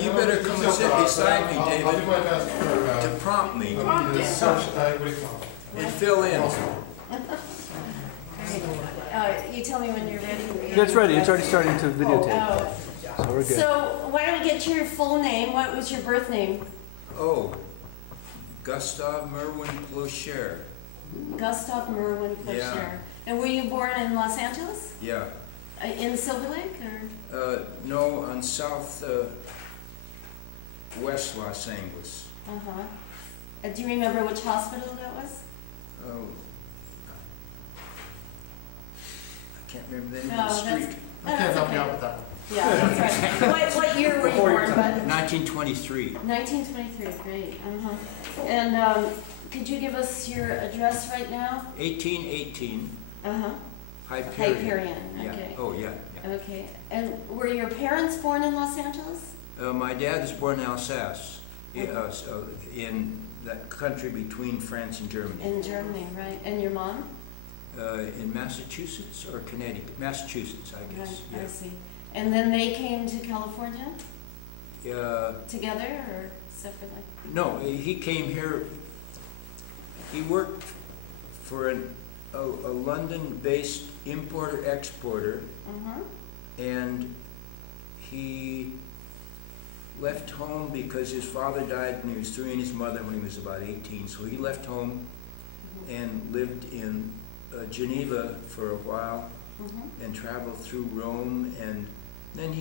You better come and sit beside me, I'll do David, my best to prompt me what do you call it? and fill in. You tell me when you're ready. It's ready. It's already starting to videotape. Oh. So we're good. So why don't we get your full name? What was your birth name? Oh, Gustav Merwin Plochere. Gustav Merwin Plochere. Yeah. And were you born in Los Angeles? Yeah. In Silver Lake, or? No, on south west Los Angeles. Do you remember which hospital that was? Oh, I can't remember the name No, of the that's- street. I can't help you out with that. Yeah, that's right. What year were you born? Bud? 1923. 1923, great. And could you give us your address right now? 1818 Uh-huh. Hyperion. Hyperion, Yeah. okay. Oh, yeah. Okay. And were your parents born in Los Angeles? My dad was born in Alsace, in that country between France and Germany. In Germany, right. And your mom? In Massachusetts or Connecticut? Massachusetts, I guess. Right, I see. And then they came to California Yeah. together or separately? No, he came here. He worked for a London-based importer-exporter, and he left home because his father died when he was 3 and his mother when he was about 18. So he left home and lived in Geneva for a while and traveled through Rome, and then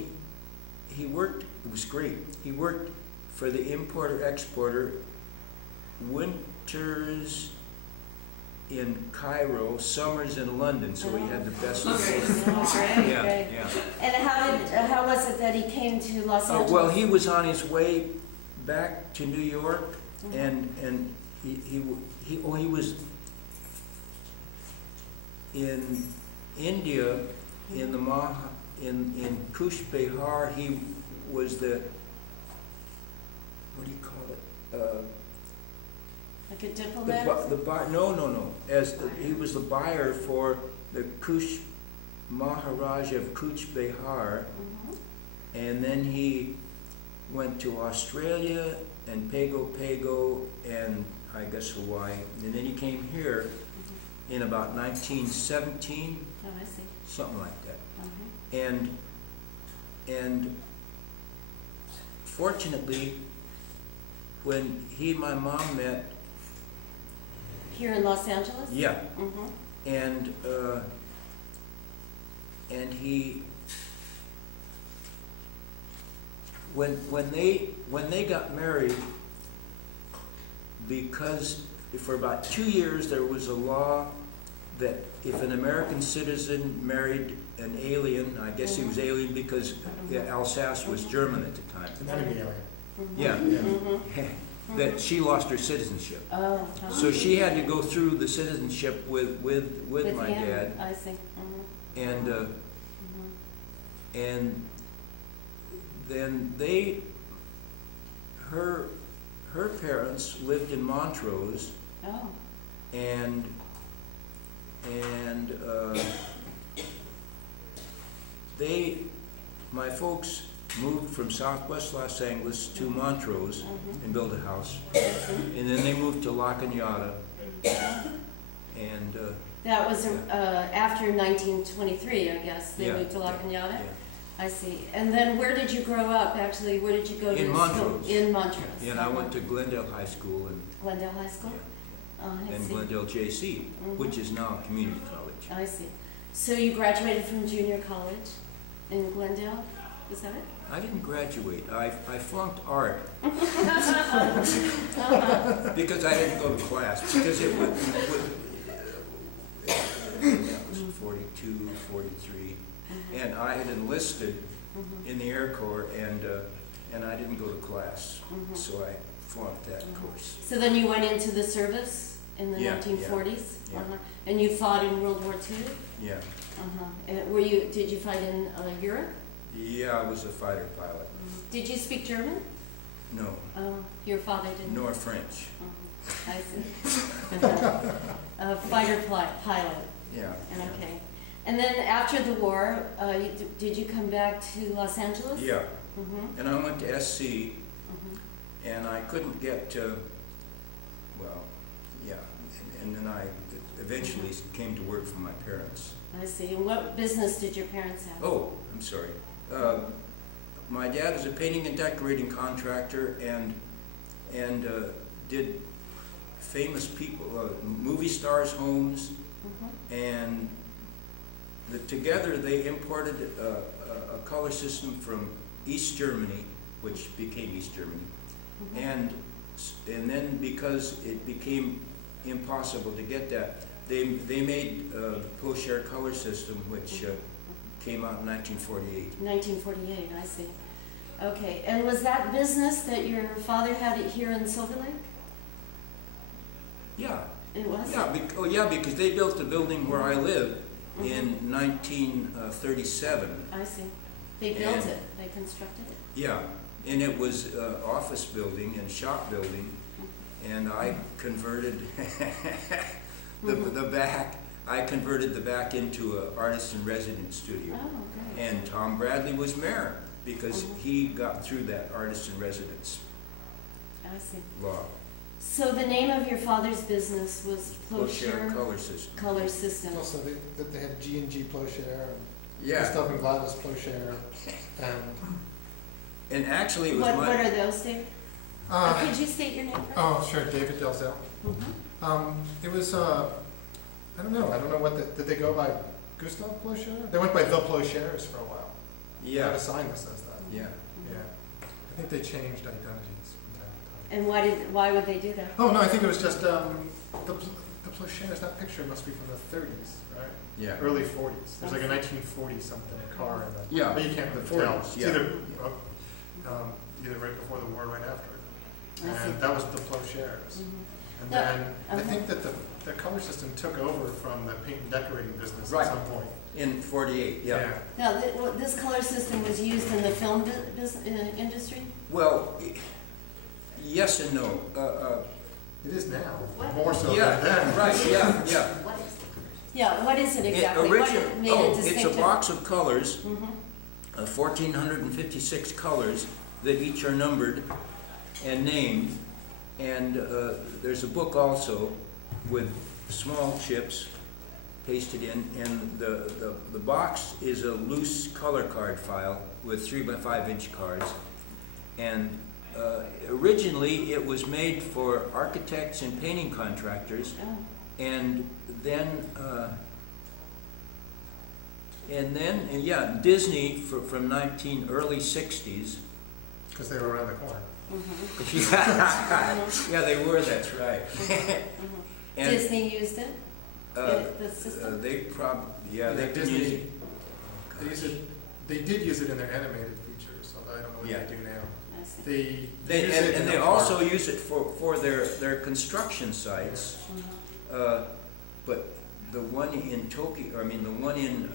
he worked. It was great. He worked for the importer-exporter, winters in Cairo, summers in London, so he had the best of both. Great, Yeah, great. yeah. And how was it that he came to Los Angeles? Well, he was on his way back to New York, and he was in India, in the in Kush Behar. He was the, what do you call it? Like a diplomat? No. He was the buyer for the Kush Maharaja of Kuch Behar, and then he went to Australia and Pago and I guess Hawaii, and then he came here in about 1917, Oh, I see. something like that. And fortunately, when he and my mom met, Here in Los Angeles? yeah, Mm-hmm. and he, when they got married, because for about 2 years there was a law that if an American citizen married an alien, I guess he was alien because Alsace was German at the time. An enemy alien. Yeah, that she lost her citizenship. Oh. So she had to go through the citizenship with my him. dad, I see. and then her parents lived in Montrose, Oh. and my folks moved from southwest Los Angeles to Montrose and built a house, and then they moved to La Cañada, and That was after 1923, I guess. They Yeah, moved to La Cañada? yeah. I see. And then where did you grow up? Actually, where did you go to In school? Montrose. In Montrose. and I went to Glendale High School and Glendale High School? yeah, Oh, I and see. Glendale JC, which is now a community college. I see. So you graduated from junior college in Glendale? Is that it? I didn't graduate. I flunked art because I didn't go to class, because it was 42, 43, and I had enlisted in the Air Corps, and I didn't go to class, so I flunked that course. So then you went into the service in the Yeah, 1940s? yeah. And you fought in World War II? Yeah, And did you fight in Europe? yeah, I was a fighter pilot. Did you speak German? No, Your father didn't? nor French. I see. A fighter pilot. Yeah. Okay. And then after the war, did you come back to Los Angeles? Yeah, Mm-hmm. and I went to SC, Mm-hmm. and I couldn't get, well, yeah, and then I eventually came to work for my parents. I see. And what business did your parents have? Oh, I'm sorry. My dad was a painting and decorating contractor and did famous people, movie stars' homes, Mm-hmm. and together they imported a color system from East Germany, which became East Germany, Mm-hmm. and then because it became impossible to get that, they made the Plochere color system, which came out in 1948. 1948, I see. Okay, and was that business that your father had it here in Silver Lake? Yeah, It was? yeah, because they built the building where I live in 1937. I see. They built And- it, they constructed it. Yeah, and it was office building and shop building, and I converted the back. I converted the back into an artist in residence studio. Oh, great. And Tom Bradley was mayor because he got through that artist in residence I see. law. So the name of your father's business was Plochere Plochere color system. Color Systems. Also, they had G&G Plochere, and Yeah, stuff in Gladys Plochere, and, and actually it was What my. are those, Dave? Could you state your name first? oh, sure, David Delzell. Mhm. It was, I don't know what, did they go by Gustav Plochere? They went by the Plocheres for a while. They had Yeah, a sign that says that. yeah. Yeah. I think they changed identities from time to time. And why would they do that? Oh, no, I think it was just, the Plocheres, that picture must be from the 30s, right? Yeah. Early 40s. There's like a 1940-something car in that. Yeah, But you can't the really tell. 40s, It's yeah. either right before the war or right after. I see. And that was the Plocheres. Mhm. And No, then I okay. think that the color system took over from the paint and decorating business Right. at some point. In 48, yeah. Now, this color system was used in the film industry? Well, yes and no. It is now, What? more so Yeah, than then. right, yeah. Yeah, what is it exactly? What made it it's distinctive? a box of colors, Mhm. 1,456 colors that each are numbered and named. And there's a book also with small chips pasted in, and the box is a loose color card file with 3 by 5 inch cards. And originally it was made for architects and painting contractors, Oh, and then Disney from early 60s. Because they were around the corner. mhm. Yeah, they were, that's right. Mhm. And Disney used it? uh, The system? they they can Disney, use it. they did use it in their animated features, although I don't know what Yeah. they do now. I see. They use it in And the they park. also use it for their construction sites. Mhm. But the one in Tokyo, the one in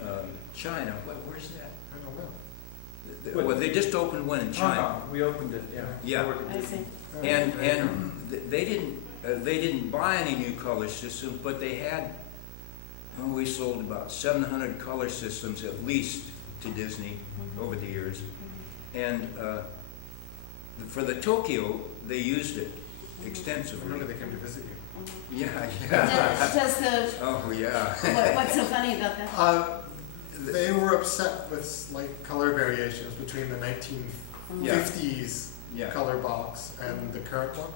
China, where's that? I don't know. Well, they just opened one in China. We opened it, yeah. Yeah. I see. And they didn't buy any new color systems, but they had, we sold about 700 color systems at least to Disney Mhm. over the years. Mhm. And for the Tokyo, they used it I extensively. remember they came to visit you. Mhm. Yeah. Does the, Oh, yeah. what's so funny about that? They were upset with slight color variations between the 1950s Yeah. color box and the current one.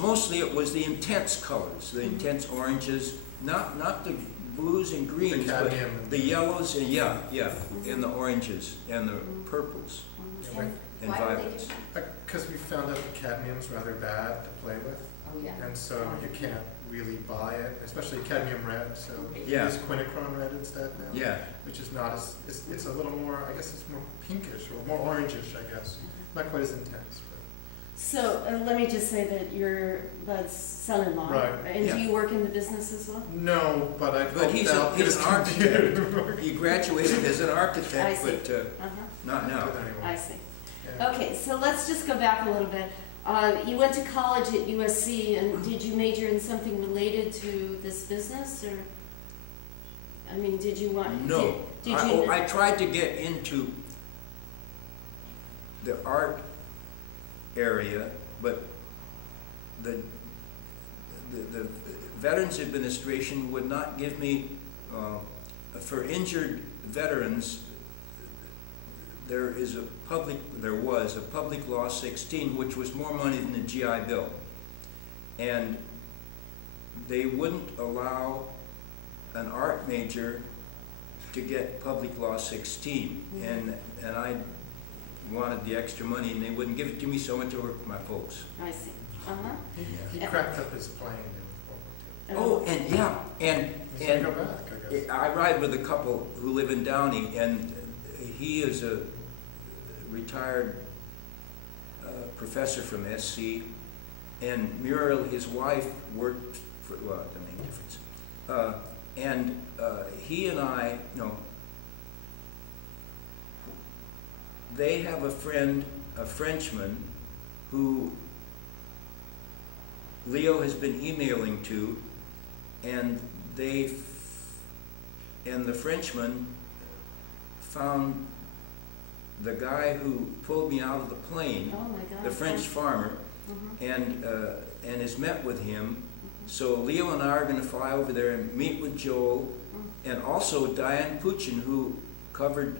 Mostly it was the intense colors, the intense oranges, not the blues and greens, but cadmium and- the yellows and and the oranges and the purples Mhm. right. and Why would they violets. do Because we found out that cadmium's rather bad to play with, Oh, yeah. and so you can't really buy it, especially cadmium red, so we Yeah. use quinachrome red instead now. Yeah, Which is not as, it's a little more, I guess it's more pinkish or more orangish, I guess. Not quite as intense, but. So, let me just say that you're Bud's son-in-law. Right. And do Yeah. you work in the business as well? No, but I've But he's helped out he's his an architect. computer. He graduated as an I architect, see. but Uh-huh, not now. I see. Yeah. Okay, so let's just go back a little bit. You went to college at USC, and did you major in something related to this business, or? I mean, did you want? No. Did you? I tried to get into the art area, but the Veterans Administration would not give me, for injured veterans, there was a public law 16, which was more money than the GI Bill. And they wouldn't allow an art major to get public law 16. And I wanted the extra money and they wouldn't give it to me, so I went to work with my folks. I see. He cracked up his plane in World War II. Oh, and yeah, He's gonna go back, I guess. I ride with a couple who live in Downey, and he is a retired professor from SC, and Muriel, his wife, worked for, well, it doesn't make a difference. He and I, no, they have a friend, a Frenchman, who Leo has been emailing to, and the Frenchman found the guy who pulled me out of the plane, Oh my God. the French farmer, and has met with him. So Leo and I are going to fly over there and meet with Joel, and also Diane Puchin, who covered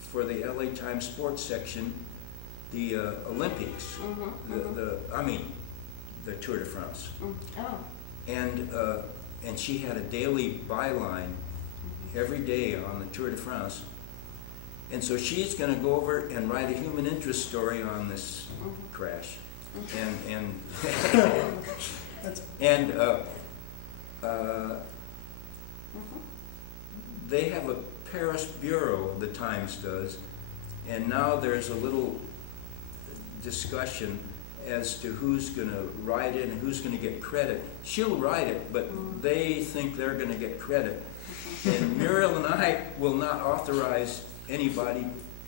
for the LA Times sports section the Olympics, the Tour de France. Oh. And she had a daily byline every day on the Tour de France. And so she's going to go over and write a human interest story on this crash. And they have a Paris bureau, the Times does, and now there's a little discussion as to who's going to write it and who's going to get credit. She'll write it, but they think they're going to get credit. And Muriel and I will not authorize anybody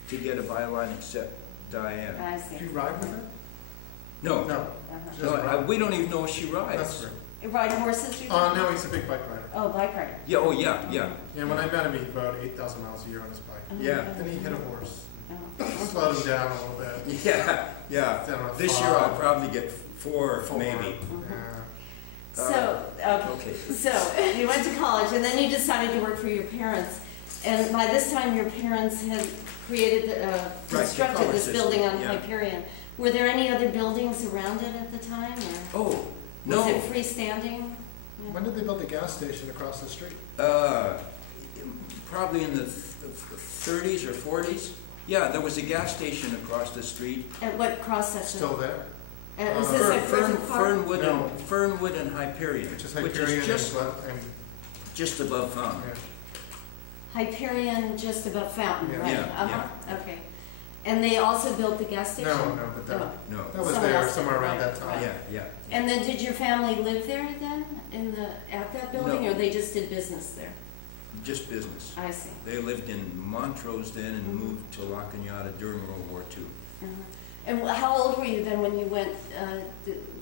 to get a byline except Diane. I see. Do you ride with her? No, No. She no, doesn't ride. we don't even know if she That's rides. weird. Ride horses, you Oh, no, he's a big bike rider. Oh, bike rider. Yeah, oh yeah, yeah, Yeah, when I met him, he rode 8,000 miles a year on his bike. yeah, Then he hit a horse. Oh. Slowed him down a little bit. yeah, yeah. Down on This year I'll probably get four, maybe. Yeah. So, Okay. So you went to college and then you decided to work for your parents. And by this time, your parents had created, constructed color this system, building on yeah. Hyperion. Were there any other buildings around it at the time, or Oh, no. was it freestanding? When did they build the gas station across the street? Probably in the 30s or 40s. Yeah, there was a gas station across the street. At what cross section? Still there? Is this at Griffith Park? Fernwood and Hyperion, Which is which Hyperion is just, and just above Fountain. yeah. Hyperion, just above Fountain, Yeah. right? Yeah, Okay. And they also built the gas station? No, but that, Oh. No, that was Someone there else somewhere did, around right, that time. right. yeah, yeah. And then did your family live there then, at that building, No. or they just did business there? Just business. I see. They lived in Montrose then and moved to La Cañada during World War II. And how old were you then when you went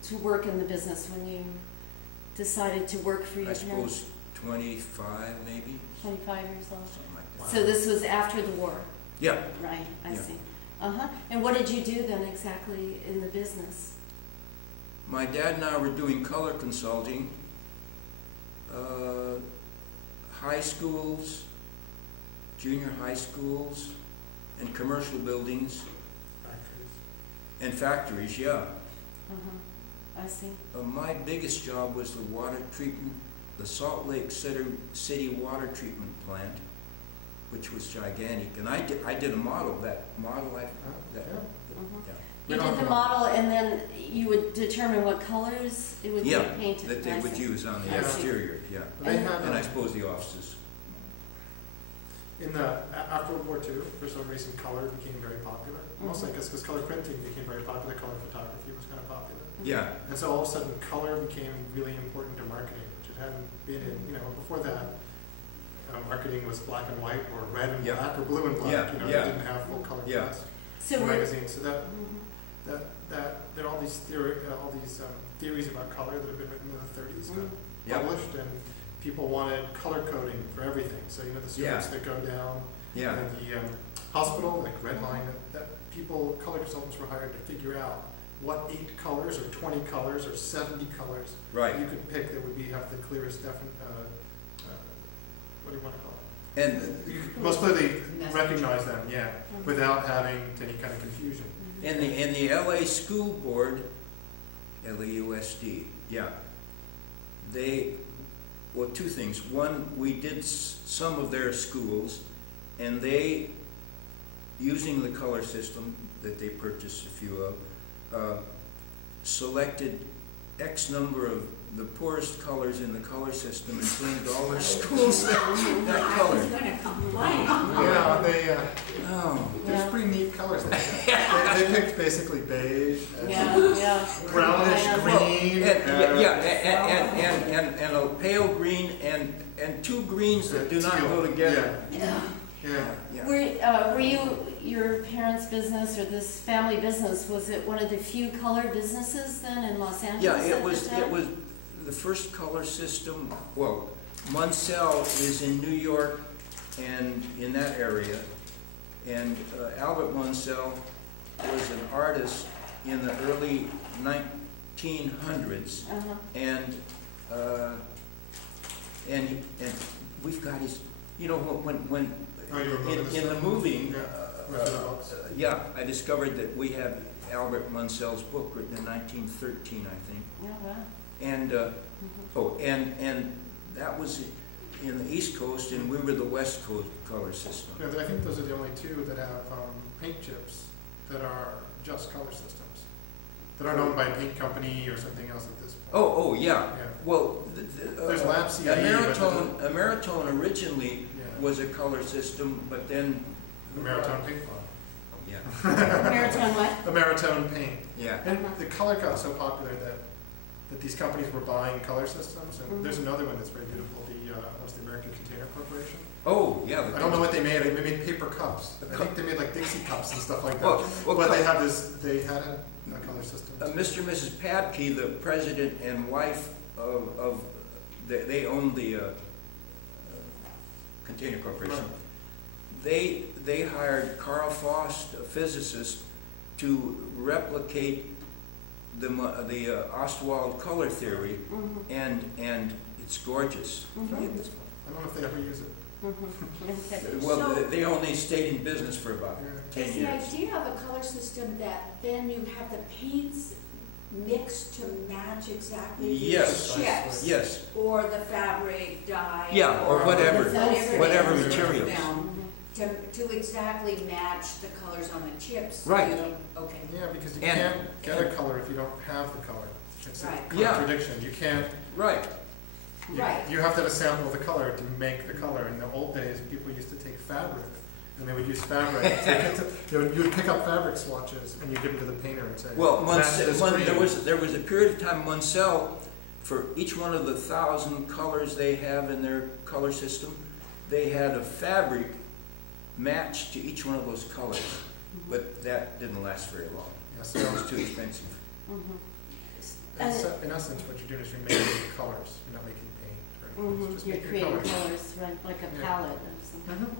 to work in the business, when you decided to work for your I parents? suppose 25 maybe, 25 years old. something like that. So this was after the war, Yeah, right? I Yeah. see. And what did you do then exactly in the business? my dad and I were doing color consulting, high schools, junior high schools, and commercial buildings, Factories. and factories, yeah. I see. My biggest job was the water treatment, the Salt Lake City water treatment plant, which was gigantic. And I did a model, that model, Yeah. yeah. You We don't did the have a- model, and then you would determine what colors it would be Yeah, painted. that they I would see. use on the Yeah. exterior, yeah. They had, And I suppose the offices. in after World War II, for some reason, color became very popular. Mostly because color printing became very popular, color photography was kind of popular. Yeah, And so all of a sudden, color became really important to marketing, which it hadn't been in, before that, marketing was black and white, or red and Yeah. black, or blue and black, Yeah, it yeah. didn't have full color Yeah. press So in we're, magazines. So that there are all these theories about color that have been written in the 30s, got yeah, published, and people wanted color coding for everything. So the streets Yeah. that go down, yeah, and the hospital, like red line, that color consultants were hired to figure out what 8 colors or 20 colors or 70 colors Right. you could pick that would have the clearest what do you want to call it? And, You could most clearly recognize them, yeah, without having any kind of confusion. in the LA School Board, LAUSD, yeah, well, two things. One, we did some of their schools, and they, using the color system that they purchased a few of, selected X number of the poorest colors in the color system and cleaned all their schools that color. gonna complain. Yeah, Oh, there's pretty neat colors. They picked basically beige, Yeah. brownish Yeah. green. and a pale green and two greens that do not go together. Yeah. Yeah. Were you, your parents' business or this family business, was it one of the few color businesses then in Los Angeles Yeah, at the time? it was the first color system. Well, Munsell is in New York and in that area, and Albert Munsell was an artist in the early 1900s, and we've got his, you know, when Oh, you remember this in the stuff? movie, Yeah. I discovered that we have Albert Munsell's book written in 1913, I think. Oh, wow. And, and that was in the East Coast, and we were the West Coast color system. Yeah, I think those are the only two that have paint chips that are just color systems, that aren't owned by a paint company or something else at this point. Oh, yeah. Yeah. Well, There's Lab CE, but Ameritone originally Yeah. was a color system, but then, The Maritone paint line. yeah, Maritime what? Ameritone paint. yeah. And the color got so popular that these companies were buying color systems, and there's another one that's very beautiful, what's the American Container Corporation? Oh, yeah. I don't know what they made, they made paper cups. I think they made like Dixie cups and stuff like that. Well, But they had a color system. Mr. and Mrs. Padkey, the president and wife of they owned the Container Corporation. They hired Carl Faust, a physicist, to replicate the Ostwald color theory, and it's gorgeous. I don't know if they ever use it. Well, So- they only stayed in business for about Yeah. 10 Is the years. idea of a color system that then you have the paints mixed to match exactly the Yes. chips? Yes, Or the fabric dye? yeah, or whatever, whatever it is, materials. film, To exactly match the colors on the chips? Right. Okay. Yeah, because you And- can't get a color if you don't have the color. It's a Right. Yeah. contradiction. You can't, Right. Right. you have to have a sample of the color to make the color. In the old days, people used to take fabric, and they would use fabric. You would pick up fabric swatches, and you give them to the painter and say, Well, "Match this green." there was a period of time, Munsell, for each one of the 1,000 colors they have in their color system, they had a fabric matched to each one of those colors, but that didn't last very long. Yeah, so It was too expensive. in essence, what you're doing is you're making colors. You're not making paint or anything. It's just You're making creating colors. colors, right, like a Yeah. palette of something. Mhm.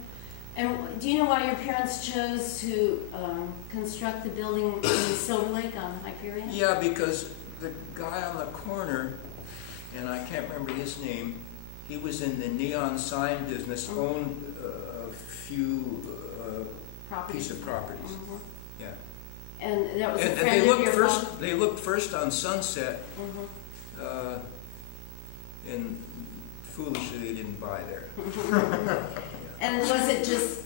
And do you know why your parents chose to construct the building in Silver Lake on Hyperion? Yeah, because the guy on the corner, and I can't remember his name, he was in the neon sign business, owned a few piece of properties. Mhm. Yeah. And that was a And friend of your father? they looked first on Sunset, Mhm. and foolishly they didn't buy there. And was it just,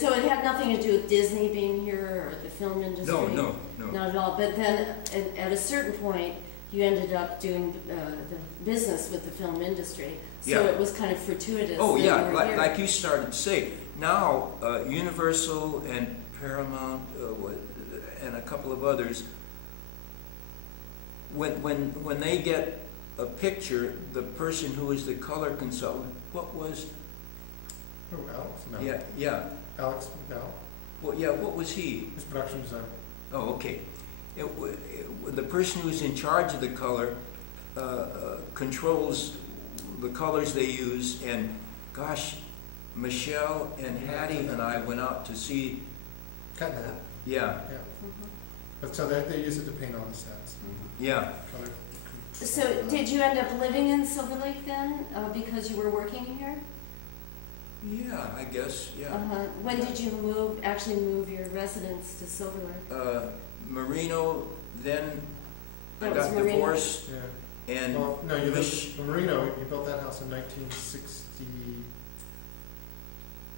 so it had nothing to do with Disney being here or the film industry? No. Not at all, but then at a certain point, you ended up doing the business with the film industry. So Yeah. it was kind of fortuitous Oh, that yeah, you were here. like you started to say, now Universal and Paramount and a couple of others, when they get a picture, the person who is the color consultant, what was, Oh, Alex? No. yeah, Alex McDowell, what was he? his production designer. Oh, okay. The person who's in charge of the color controls the colors they use, and gosh, Michelle and Hattie and I went out to see Cut that. Yeah, Yeah, Mhm. but so they use it to paint all the sets. yeah. Color. So did you end up living in Silver Lake then, because you were working here? Yeah, I guess, yeah. When did you actually move your residence to Silver Lake? Marino, then I That was got Marino. divorced Yeah. and Well, no, you Mich- lived in Marino, you built that house in 1960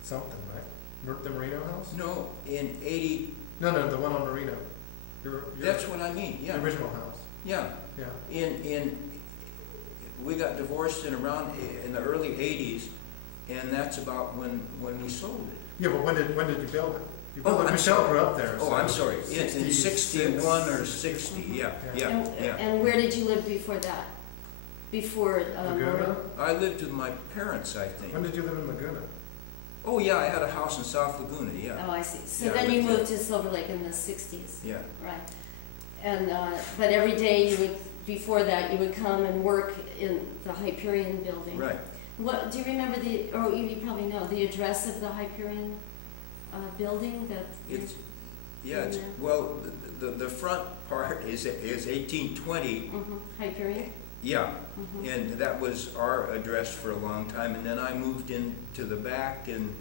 something, right? The Marino house? no, in 80, No, the one on Marino. that's what I mean, The yeah, original house, yeah. yeah. We got divorced in the early 80s, and that's about when we sold it. Yeah, but when did you build it? You Oh, built it, I'm Michelle sorry. grew up there. Oh, so I'm sorry, in 61 or 60, yeah, yeah, And, yeah. and where did you live before that? Before, Laguna? Marino? I lived with my parents, I think. When did you live in Laguna? Oh, yeah, I had a house in South Laguna, yeah, Oh, I see. So Yeah, I then you lived there. moved to Silver Lake in the 60s, yeah. right? And, but every day you would, before that, you would come and work in the Hyperion building. Right. What, do you remember you probably know, the address of the Hyperion, building that? It's, yeah, it's, Yeah. well, the front part is 1820, Hyperion? yeah, Mhm. and that was our address for a long time, and then I moved into the back, and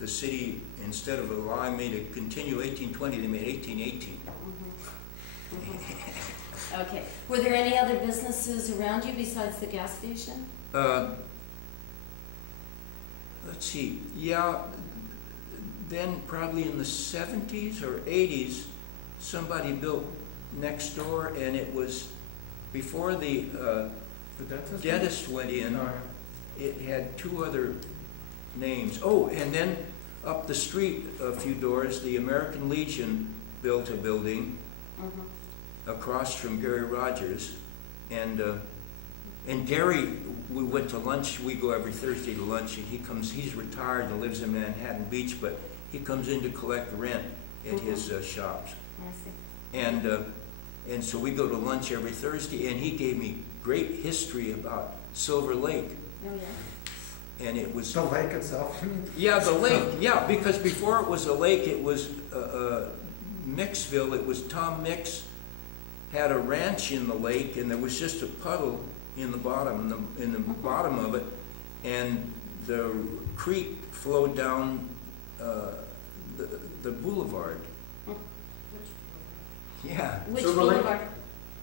the city, instead of allowing me to continue 1820, they made 1818. Okay. Were there any other businesses around you besides the gas station? Let's see, yeah, then probably in the 70s or 80s, somebody built next door, and it was before the The dentist? dentist went in. All right. It had two other names. Oh, and then up the street a few doors, the American Legion built a building across from Gary Rogers, and Gary, we went to lunch. We go every Thursday to lunch, and he's retired and lives in Manhattan Beach, but he comes in to collect rent at his shops, I see. and so we go to lunch every Thursday, and he gave me great history about Silver Lake, Oh, yeah. and it was The lake itself, you mean? yeah, the lake, yeah, because before it was a lake, it was Mixville. It was Tom Mix had a ranch in the lake, and there was just a puddle in the bottom, in the bottom of it, and the creek flowed down the boulevard. Yeah, Which Silver Lake? boulevard?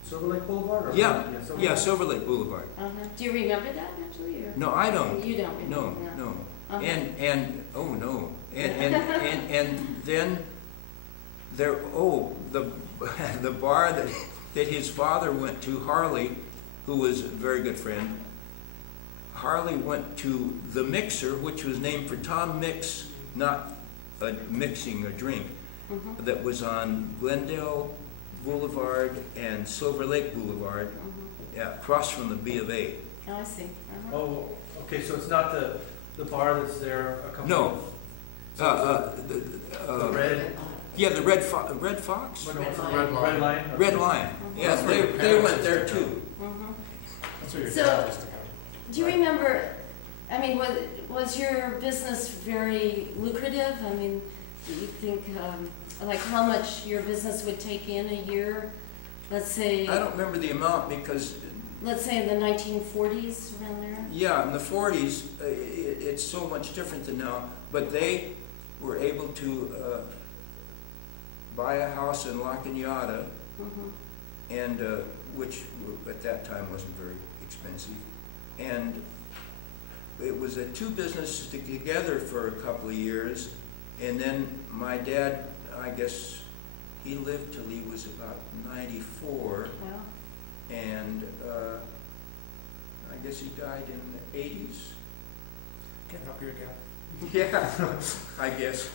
Silver Lake Boulevard? Or yeah, Silver yeah, Lake? Silver Lake Boulevard. Do you remember that actually, or? No, I don't. You don't remember? No, no. Uh-huh. And oh no, and then there, the bar that his father went to, Harley, who was a very good friend. Harley went to the Mixer, which was named for Tom Mix, not mixing a drink, that was on Glendale Boulevard and Silver Lake Boulevard, yeah, across from the B of A. Oh, I see. Uh-huh. Oh, okay, so it's not the bar that's there a couple No. of... So the red... Yeah, the Red Fox? No, it's a Red red line. Red Lion? Okay. Red Lion. Yeah, That's where your they parents went used there to go. too. That's where your So- dad used to go. Do you remember, I mean, was your business very lucrative? I mean, do you think, like how much your business would take in a year? Let's say, I don't remember the amount because, let's say in the 1940s, around there? yeah, in the 40s, it's so much different than now, but they were able to buy a house in La Cañada, and which at that time wasn't very expensive. And it was two businesses together for a couple of years, and then my dad, I guess, he lived till he was about 94, Wow. and I guess he died in the 80s. Can't help you again. Yeah, I guess.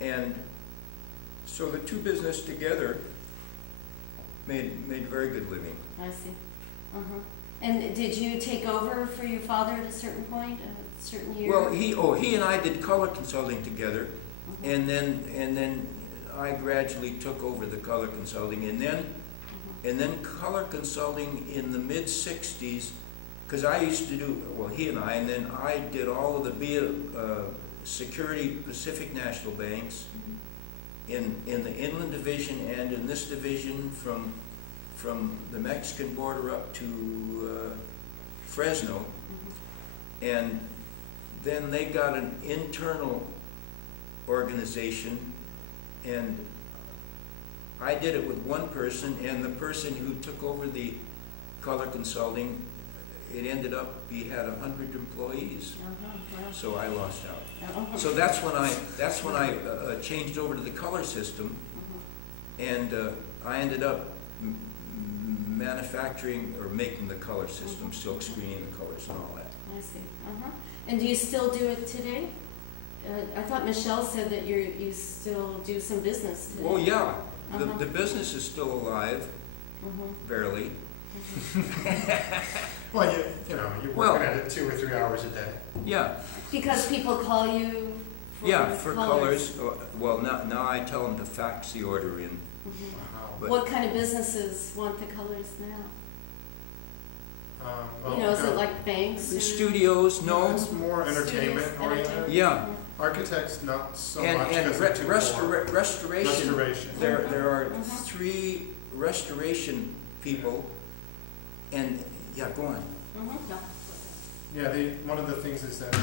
And so the two businesses together made a very good living. I see. And did you take over for your father at a certain point, a certain year? Well, he and I did color consulting together, and then I gradually took over the color consulting, and then color consulting in the mid '60s, because I used to do, well, he and then I did all of the Security Pacific National Banks, in the inland division and in this division from the Mexican border up to Fresno. And then they got an internal organization, and I did it with one person, and the person who took over the color consulting, it ended up, he had 100 employees, so I lost out. So that's when I changed over to the color system, and I ended up manufacturing or making the color system, silk screening the colors and all that. I see. And do you still do it today? I thought Michelle said that you still do some business today. Well, yeah, the business is still alive, barely. Well, you're working at it 2 or 3 hours a day. Yeah, Because people call you for yeah, for colors. Well, now I tell them to fax the order in. Wow. But What kind of businesses want the colors now? Well, You know, is it like banks? the or- studios, no. It's more entertainment Studios, oriented. entertainment. Yeah, Architects, not so much. and 'cause they're too poor. restoration. Restoration. There are 3 restoration people, and yeah, go on. No. Yeah, one of the things is that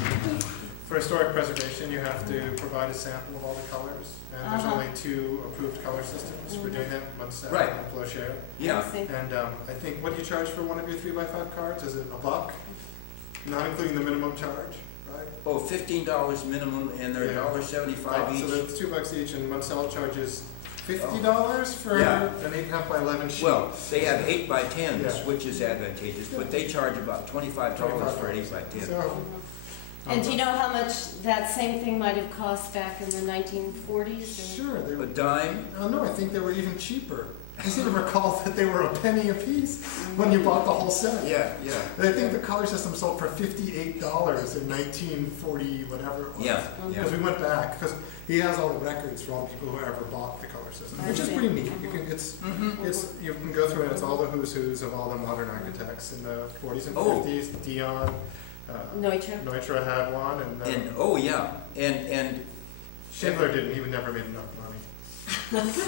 for historic preservation, you have to provide a sample of all the colors. And there's only 2 approved color systems for doing that, Bud Right. and Plochere. Yeah, I see. And I think, what do you charge for one of your 3x5 cards? Is it $1? Not including the minimum charge, right? oh, $15 minimum, and they're Yeah. $1.75 So each. that's $2 each, and Munsell charges $50 for Yeah. an 8.5 by 11 sheet. Well, they have 8 by 10s, Yeah. which is advantageous, but they charge about $25 for an 8 by 10. So, And do you know how much that same thing might have cost back in the 1940s? sure, they A were. dime? Oh no, I think they were even cheaper. I seem to recall that they were a penny a piece when you bought the whole set. Yeah, yeah. And I think the color system sold for $58 in 1940, whatever it was. Yeah, Because yeah. we went back, because he has all the records for all the people who ever bought the color system, which is I pretty see. neat. You can, you can go through it, it's all the who's who's of all the modern architects in the 40s and Oh. 50s. Dion, Neutra? Neutra had one, and And, oh, yeah, and Schindler didn't, he never made enough money.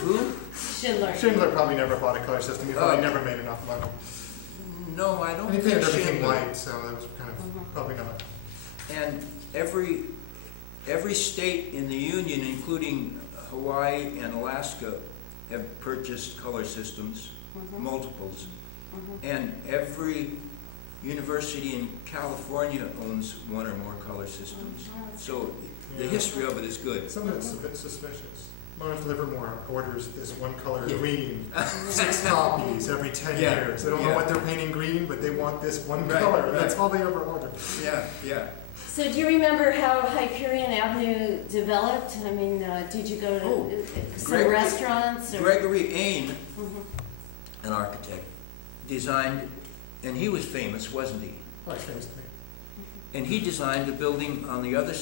who? Schindler. Schindler probably never bought a color system, he probably never made enough money. No, I don't And he think painted everything Schindler. white, so that was kind of, probably not. And every state in the Union, including Hawaii and Alaska, have purchased color systems, multiples. And every university in California owns 1 or more color systems. So the Yeah. history of it is good. Some of it's a bit suspicious. Lawrence Livermore orders this one color Yeah. green, 6 copies every 10 Yeah. years. They don't know Yeah. what they're painting green, but they want this one Right, color. right. That's all they ever order. Yeah, yeah. So do you remember how Hyperion Avenue developed? I mean, did you go to Oh, some Gregory- restaurants? Or? Gregory Ain, Mhm. an architect, designed, and he was famous, wasn't he? Like famous to me. And he designed a building on the other,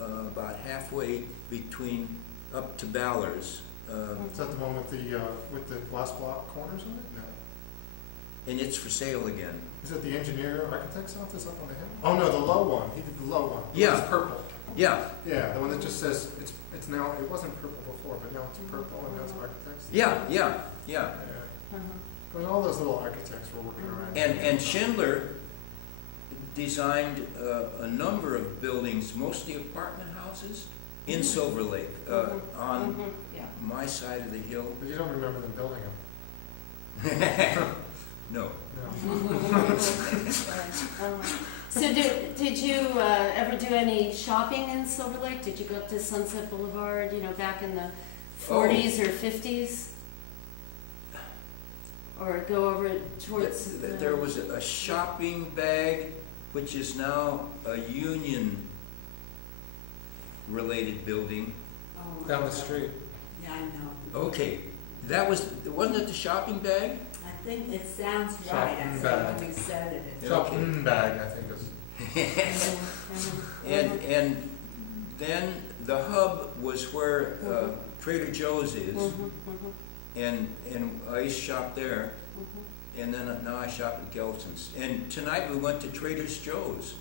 about halfway between, up to Ballar's. Is that the one with the glass block corners on it? No. And it's for sale again. Is it the engineer architect's office up on the hill? Oh no, the low one. He did the low one. Yeah. It's purple. Yeah, Yeah, the one that just says it's now. It wasn't purple before, but now it's purple and has architects. yeah, yeah, yeah. Yeah. Uh-huh. But all those little architects were working around. And Schindler designed a number of buildings, mostly apartment houses, in Silver Lake, on Yeah. my side of the hill. But you don't remember them building them. No. No. So did you ever do any shopping in Silver Lake? Did you go up to Sunset Boulevard, back in the 40s or 50s? Or go over towards? There was a shopping bag, which is now a union-related building. Oh, Down the street. Yeah, I know. Okay, wasn't it the shopping bag? I think it sounds right. Shopping I bag. somebody said it. Yeah. Shopping bag, I think is. And then the hub was where Trader Joe's is, and I used to shop there, and then now I shop at Gelson's. And tonight we went to Trader Joe's,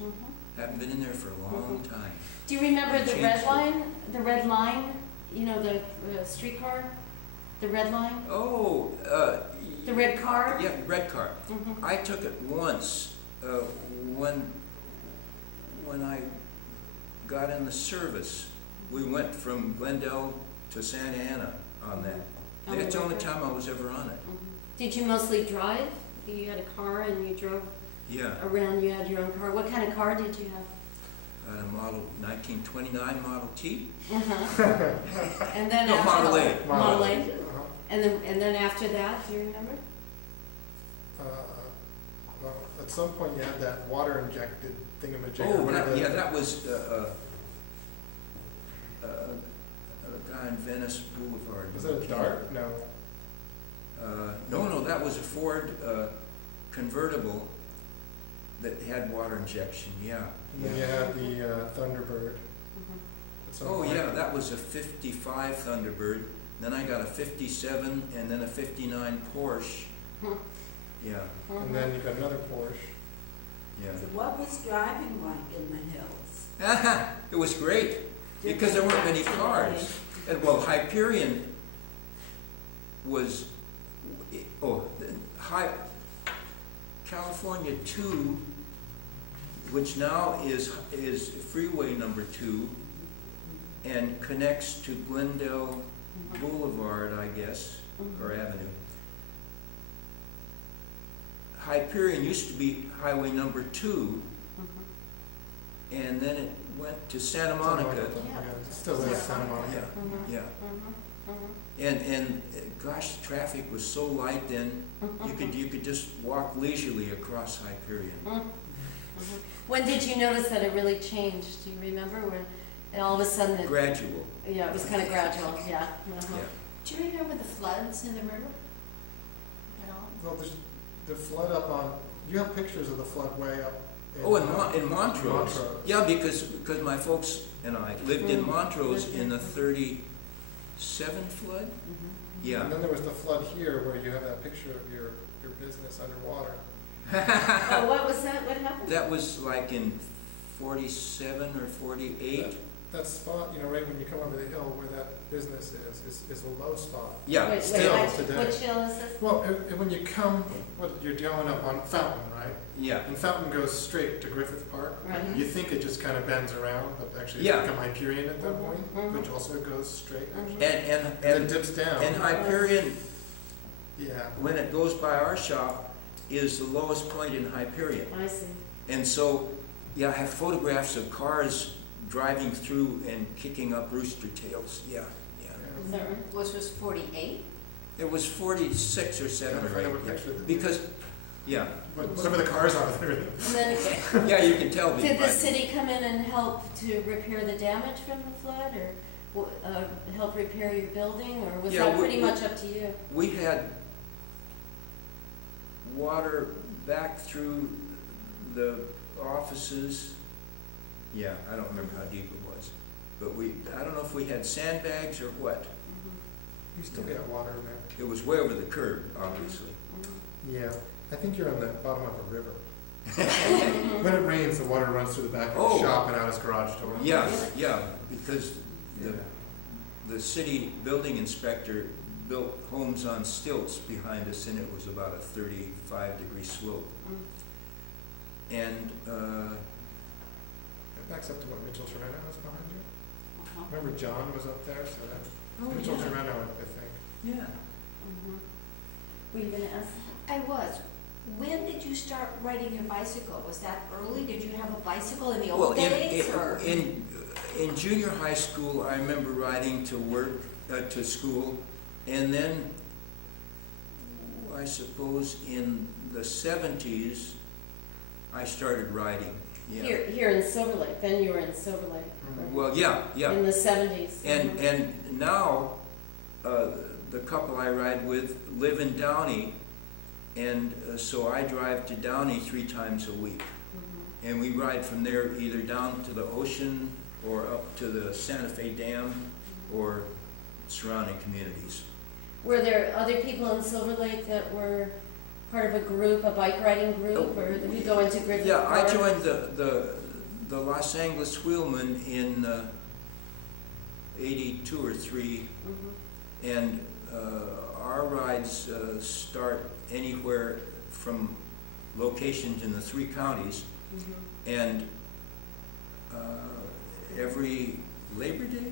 Haven't been in there for a long time. Do you remember the red Changed it. line? The red line, you know, the streetcar? The red line? Oh, The red car? yeah, red car. Mhm. I took it once, when I got in the service. We went from Glendale to Santa Ana on that. On the That's the only red car? time I was ever on it. Mhm. Did you mostly drive? You had a car and you drove Yeah, around, you had your own car. What kind of car did you have? I had a 1929 Model T. And then No, after Model A. Model A. Uh-huh. And then after that, do you remember? Well, at some point you had that water injected thingamajig. Oh, whatever the- yeah, that was a guy on Venice Boulevard. Was it a Dart? No. No, that was a Ford convertible that had water injection, yeah. And then you had the Thunderbird. Mhm. at some Oh, point. yeah, that was a 55 Thunderbird, then I got a 57 and then a 59 Porsche, Mhm. yeah, And then you got another Porsche. yeah. So what was driving like in the hills? It was great, because there weren't many cars. And well, Hyperion was, California 2, which now is Freeway number 2, and connects to Glendale Mhm. Boulevard, I guess, or Mhm. Avenue. Hyperion used to be Highway number 2, Mhm. and then it went to Santa Monica. Yeah, it still is Santa Monica. Yeah, Mhm. yeah. Mhm. Mhm. And gosh, the traffic was so light then, you could just walk leisurely across Hyperion. Mhm. Mhm. When did you notice that it really changed? Do you remember when all of a sudden it, Gradual, yeah, it was kind of gradual, yeah. Uh-huh. yeah. Do you remember the floods in the river? At all? Well, there's the flood up on, you have pictures of the flood way up. Oh, in Montrose. Montrose. Yeah, because my folks and I lived in Mm. Montrose in the 37 flood? Mhm. Yeah. And then there was the flood here where you have that picture of your business underwater. Oh, what was that? What happened? That was like in 47 or 48. That spot, right when you come over the hill where that business is a low spot. Yeah, Wait, still wait, today. which hill is this? Well, when you come, you're going up on Fountain, right? yeah, And Fountain goes straight to Griffith Park. Right. You think it just kind of bends around, but actually Yeah. it's become Hyperion at that Mhm, point, mhm. which also goes straight, Mhm. actually. and And then dips down. and Hyperion, Yeah. when it goes by our shop, is the lowest point in Hyperion. I see. And so, yeah, I have photographs of cars driving through and kicking up rooster tails, yeah, yeah. Is that right? Was this 48? It was 46 or 7 Trying to or find 8, out what yeah. picture. Because, yeah, Whatever the cars are, they're in. And then, yeah, you can tell me. did the but- city come in and help to repair the damage from the flood, or help repair your building, or was Yeah, that we- pretty much up to you? We had water back through the offices. Yeah, I don't remember how deep it was. But I don't know if we had sandbags or what. Mhm. You still get water in there. It was way over the curb, obviously. Mhm. Yeah. I think you're on the bottom of a river. Mhm. When it rains, the water runs through the back of the Oh. shop and out his garage door. Yeah, yeah, because Yeah. the city building inspector built homes on stilts behind us, and it was about a 35-degree slope. Mhm. And, It backs up to what Mitchell Torreno is behind you. Uh-huh. Remember John was up there, so that's Oh, Mitchell yeah. Torreno, I think. yeah. Mhm. Were you gonna ask? I was. When did you start riding your bicycle? Was that early? Did you have a bicycle in the Well, old days, or? in junior high school, I remember riding to work, to school, and then, I suppose in the 70s, I started riding, yeah. Here in Silver Lake, then you were in Silver Lake, right? Well, yeah, yeah. In the 70s. And now, the couple I ride with live in Downey, and so I drive to Downey 3 times a week. Mhm. And we ride from there either down to the ocean or up to the Santa Fe Dam or surrounding communities. Were there other people in Silver Lake that were part of a group, a bike riding group, or did you go into Griffith Yeah, I Park? joined the Los Angeles Wheelman in 82 or 3, and our rides start anywhere from locations in the 3 counties, and every Labor Day?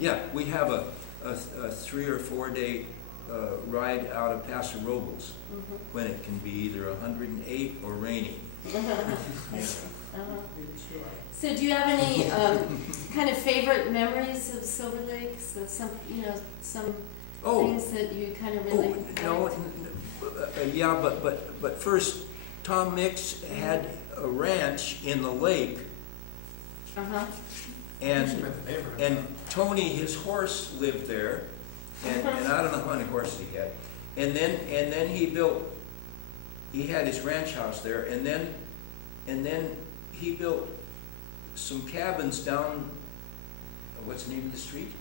Yeah, we have a 3 or 4 day ride out of Paso Robles when it can be either 108 or rainy. So do you have any kind of favorite memories of Silver Lake? So some, some things that you kind of really yeah, but first, Tom Mix had a ranch in the lake, and Tony, his horse, lived there, and I don't know how many horses he had, and then he had his ranch house there, and then he built some cabins down, what's the name of the street?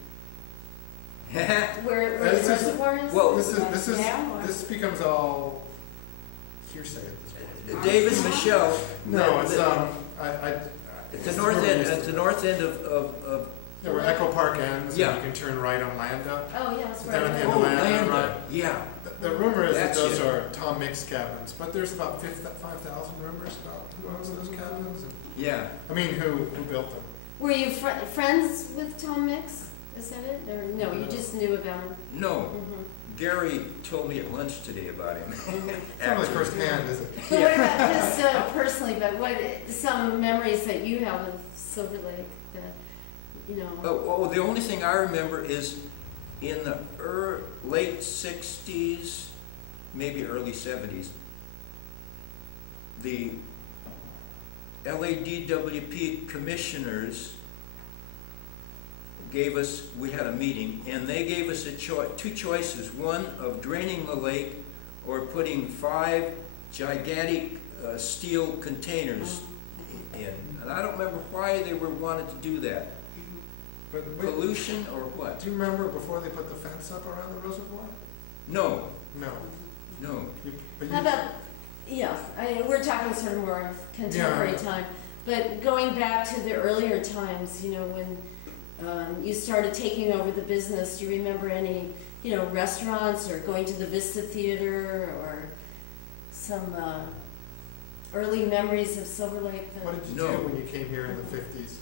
where the reservoir is? Well, this becomes all hearsay at this point. David Michelle. No, it's At the north end of yeah, where Echo Park ends, Yeah. and you can turn right on Landa. Oh, yeah, it's So right down at the there. end of Landa, Landa. right? Yeah. The rumor is that That's those it. are Tom Mix cabins, but there's about 5,000 rumors about who owns those cabins. And, Yeah. I mean, who built them? Were you friends with Tom Mix? Is that it? Or no, you just knew about him? No, Gary told me at lunch today about him. It's not really firsthand, is it? But what about just personally, but what, some memories that you have of Silver Lake that, Oh, the only thing I remember is in the late 60s, maybe early 70s, the LADWP commissioners we had a meeting, and they gave us two choices, one of draining the lake or putting 5 gigantic steel containers in. And I don't remember why they wanted to do that. But wait, Pollution or what? do you remember before they put the fence up around the reservoir? No, No. no. how about, we're talking sort of more contemporary time, but going back to the earlier times, when you started taking over the business, do you remember any, restaurants or going to the Vista Theater or some early memories of Silver Lake? What did you No. do when you came here in the 50s?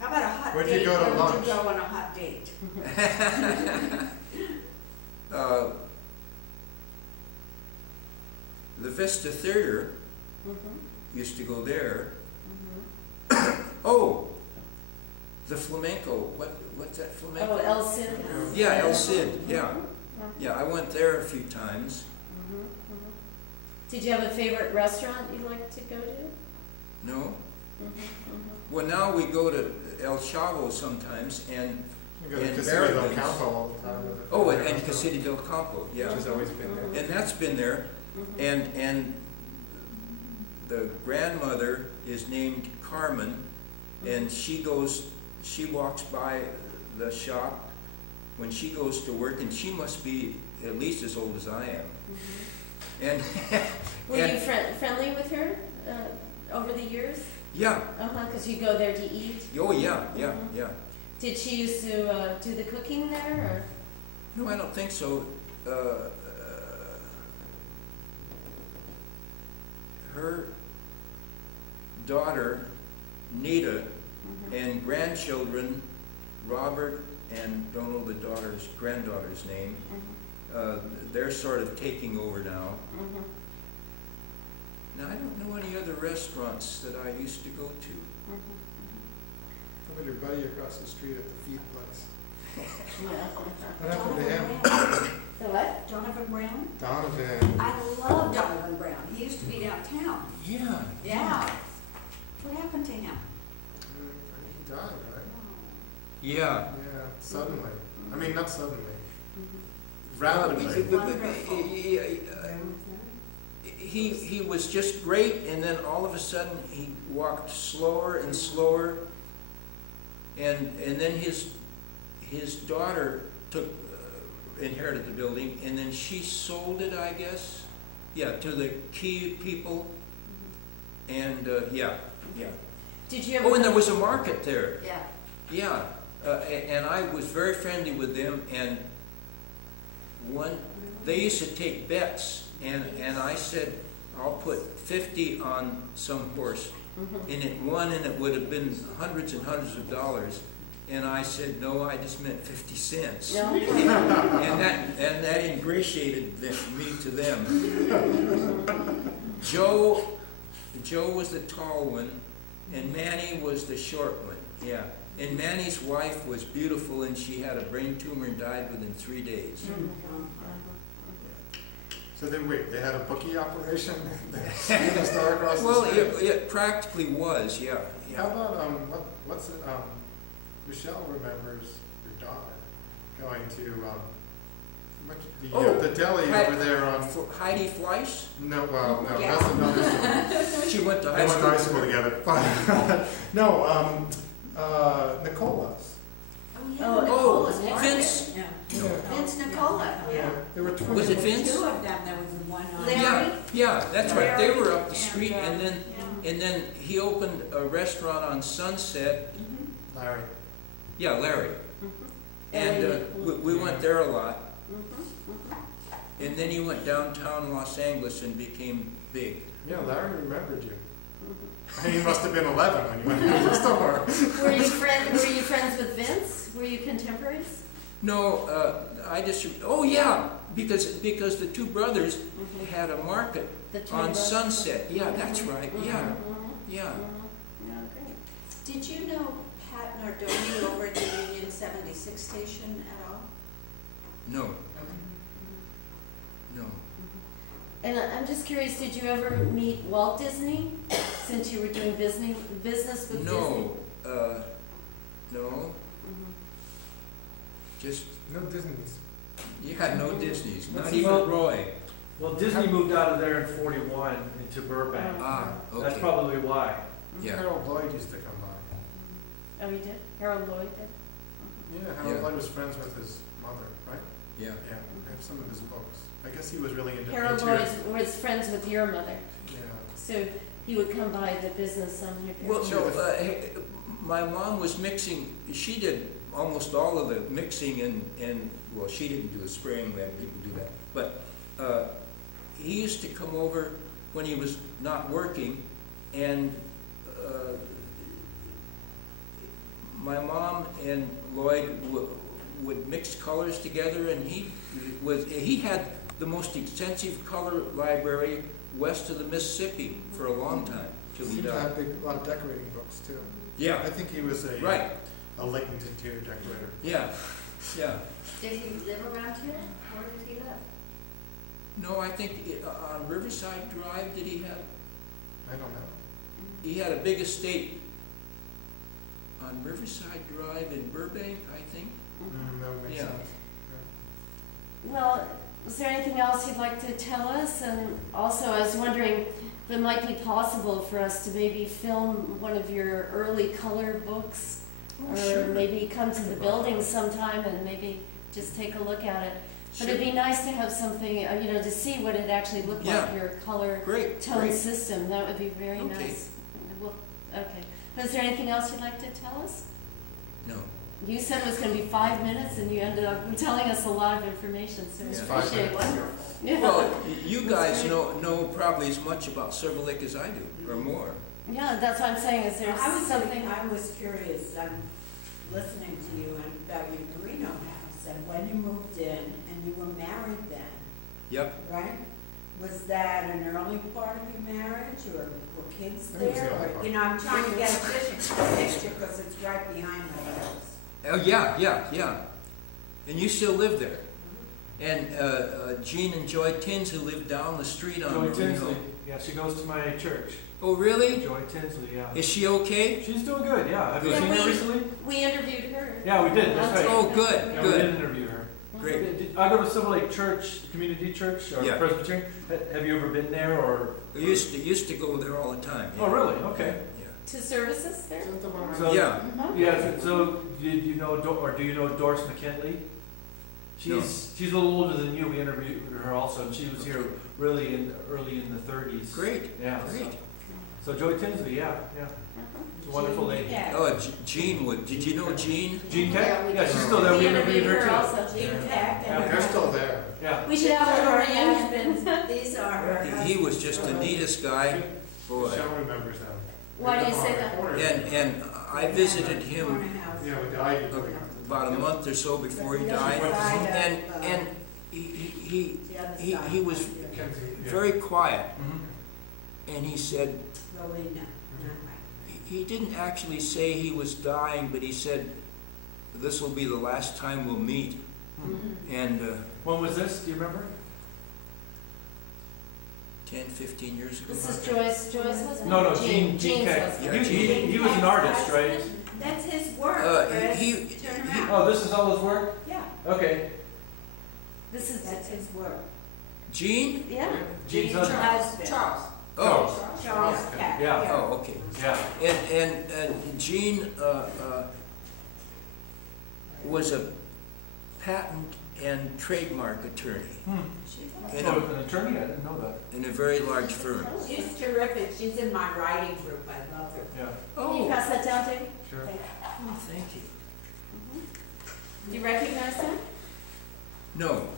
How about a hot Where'd date? you go to Where lunch? would you go on a hot date? The Vista Theater used to go there. Mm-hmm. Oh, the flamenco. What's that flamenco? Oh, El Cid? Yeah, El Cid. Yeah, yeah. I went there a few times. Did you have a favorite restaurant you like to go to? No. Well, now we go to El Chavo sometimes, and You go to And Casino del Barrowlands. Campo all the time. oh, and Casita del Campo. Yeah, Which has always been there. and that's been there. And the grandmother is named Carmen, and she walks by the shop when she goes to work, and she must be at least as old as I am. And Were you friendly with her over the years? yeah, Because you go there to eat? oh yeah, yeah, yeah. Did she used to do the cooking there, No, I don't think so. Her daughter, Nita, and grandchildren, Robert and don't know the granddaughter's name, they're sort of taking over now. Now, I don't know any other restaurants that I used to go to. How about your buddy across the street at the feed place? Yeah. What happened to him? The what? Donovan Brown? Donovan. I love Donovan Brown. He used to be downtown. Yeah. Yeah. What happened to him? I think he died, right? Yeah. Yeah, suddenly. I mean, not suddenly. Rapidly. He was just great, and then all of a sudden he walked slower and slower, and then his daughter inherited the building, and then she sold it, I guess, to the key people, and yeah. Did you ever? Oh, and there was a market there. Yeah. Yeah, and I was very friendly with them, and they used to take bets, and I said, I'll put 50 on some horse, and it won, and it would have been hundreds and hundreds of dollars, and I said, no, I just meant 50 cents. No. And that ingratiated me to them. Joe was the tall one, and Manny was the short one, yeah. And Manny's wife was beautiful, and she had a brain tumor and died within 3 days. So then, wait, they had a bookie operation? The store across the Well, street? it practically was, yeah. How about, what's it, Michelle remembers your daughter going to, Oh, the deli over there on, Heidi Fleiss? no, well, no, Yeah. that's another story. She went to They high went to high school school. together. No, Nicola's. Oh, Nicola's Market. Vince? Yeah. Yeah. Vince Nicola, yeah. There were 20. Was it Vince? Two of them, there was the one on. Larry? Yeah, that's right. They were up the And, street, and then Yeah. and then he opened a restaurant on Sunset. Larry. Yeah, Larry. And we went there a lot. And then he went downtown Los Angeles and became big. Yeah, Larry remembered you. He must have been 11 when you went to the store. Were you friends with Vince? Were you contemporaries? No, I just, oh yeah, because the two brothers had a market The twin on brothers? Sunset. Yeah, that's right, yeah, yeah. Yeah, great. Did you know Pat Nardoni over at the Union 76 station at all? No. No. And I'm just curious, did you ever meet Walt Disney since you were doing business with Disney? No, no, Mhm. just, No Disney's. yeah, no Disney's, not What's even the- Roy. Well, Disney moved out of there in 41 into Burbank. Ah, That's okay, probably why. yeah. Harold Lloyd used to come by. Oh, you did? Harold Lloyd did? Yeah, Harold Yeah. Lloyd was friends with his mother, right? Yeah. Yeah, I have some of his books. I guess he was really into Harold interior. Lloyd was friends with your mother, Yeah. so he would come by the business on your Well, parents' no, my mom was mixing, she did almost all of the mixing and well, she didn't do the spraying, we had people do that. But he used to come over when he was not working, and my mom and Lloyd would mix colors together, and he had the most extensive color library west of the Mississippi for a long time, till he Seemed to died. have a lot of decorating books too. Yeah, I think he was right, a latent interior decorator. yeah, yeah. Did he live around here? Where did he live? No, I think on Riverside Drive, did he have, I don't know. he had a big estate on Riverside Drive in Burbank, I think. That would make Yeah. sense. Well, is there anything else you'd like to tell us? And also, I was wondering if it might be possible for us to maybe film one of your early color books, Oh, or sure. maybe come to the building sometime and maybe just take a look at it. But it'd Sure. be nice to have something, to see what it actually looked like, Yeah. your color Great, tone great. system. That would be very Okay. nice. Well, okay. But is there anything else you'd like to tell us? No. You said it was going to be 5 minutes, and you ended up telling us a lot of information, so we It's Yeah. 5 appreciate it. minutes. Yeah. Well, you That's guys great. know probably as much about Silver Lake as I do, or more. Yeah, that's what I'm saying, is there something? I was curious, listening to you and about your Marino house, and when you moved in, and you were married then, Yep. right? Was that an early part of your marriage, or were kids I think it was the there? early Or, part. I'm trying to get a picture, because it's right behind my house. Oh, yeah. And you still live there. And Jean and Joy Tins, who live down the street on Joy Marino. Tinsley, yeah, she goes to my church. Oh, really? Joy Tinsley, yeah. Is she okay? She's doing good, yeah. Have you Good. seen her recently? We interviewed her. Yeah, we did, that's right. Oh, good, Yeah, we good. did interview her. Great. I go to Silver Lake Church, community church, or Yeah. Presbyterian. Have you ever been there, or? I used to go there all the time. Oh, really? Okay. Yeah. To services there? Isn't the one around- So- Yeah. Yeah, so do you know, do you know Doris McKinley? She's a little older than you. We interviewed her also, and she was here early in the 30s. Great, Yeah. great. So Joey Tinsley, yeah. It's a wonderful lady. Yeah. Oh, Jean would, did you know Jean? Jean Yeah, Keck? we Yeah, did. she's still there, we interviewed her too. also. Jean Keck Yeah. and They're still there. Yeah. We should have her reunion. husbands, these are her He was just the neatest guy, boy. Cheryl remembers them. Why do you say that? And I visited him Corner house. Yeah, we died. about a month or so before he The other died, side of, and he the other he- side he was- of the- Kenzie, yeah. very quiet, Mhm. and he said, Rowena, not right. he didn't actually say he was dying, but he said, this will be the last time we'll meet, and When was this, do you remember? 10, 15 years ago. This is Joyce husband? No, Jean Jean's Keck. husband. Yeah, Jean. He was an artist, right? That's his work, Uh, Chris. he- Turn he- around. Oh, this is all his work? Yeah, Okay. This is, that's his work. Jean? yeah. Jean's Charles. husband. Charles. Oh, Charles Keck. Yeah. oh, okay. Yeah. And Jean was a patent and trademark attorney in Oh, a, an attorney? I didn't know that. in a very large firm. She's terrific, she's in my writing group, I love her. Yeah. Can you pass that down, Dave? Sure. Oh, thank you. Do you recognize him? No.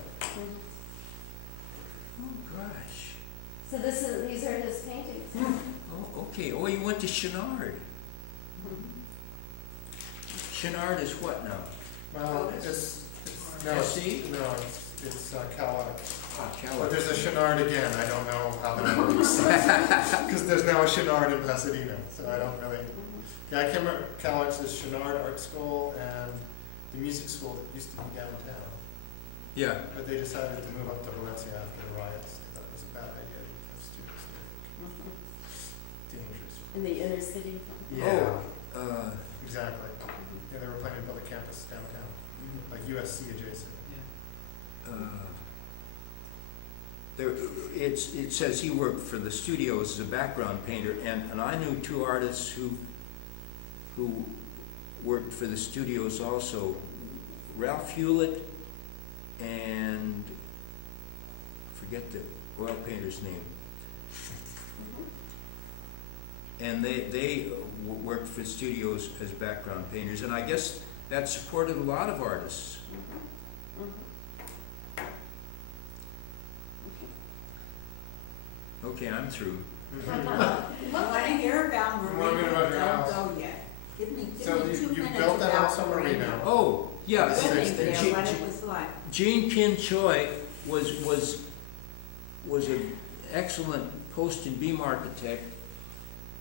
Oh, gosh. So these are his paintings. Oh, okay. Oh, you went to Chenard. Chenard is what now? Well, it's, no, SC? no, it's Cal. Ah, But Callaway. there's a Chenard again, I don't know how that works. Because there's now a Chenard in Pasadena, so I don't really. Yeah, I came remember Calix is Chenard Art School and the music school that used to be downtown. Yeah. But they decided to move up to Valencia after the riots. They thought it was a bad idea to have students there. Dangerous. In the inner city. Yeah, Oh, exactly. Yeah, they were planning to build a campus downtown, like USC adjacent. There, it says he worked for the studios as a background painter, and I knew two artists who worked for the studios also, Ralph Hewlett and forget the oil painter's name. And they worked for studios as background painters, and I guess that supported a lot of artists. Okay, I'm through. You wanna hear about You wanna Marina? hear about your Don't house? go yet. Give me So 2 you minutes built that about house on Marina. Oh, yeah. Living there, Jean- what it was like. Jean Kin Choi was an excellent post and beam architect,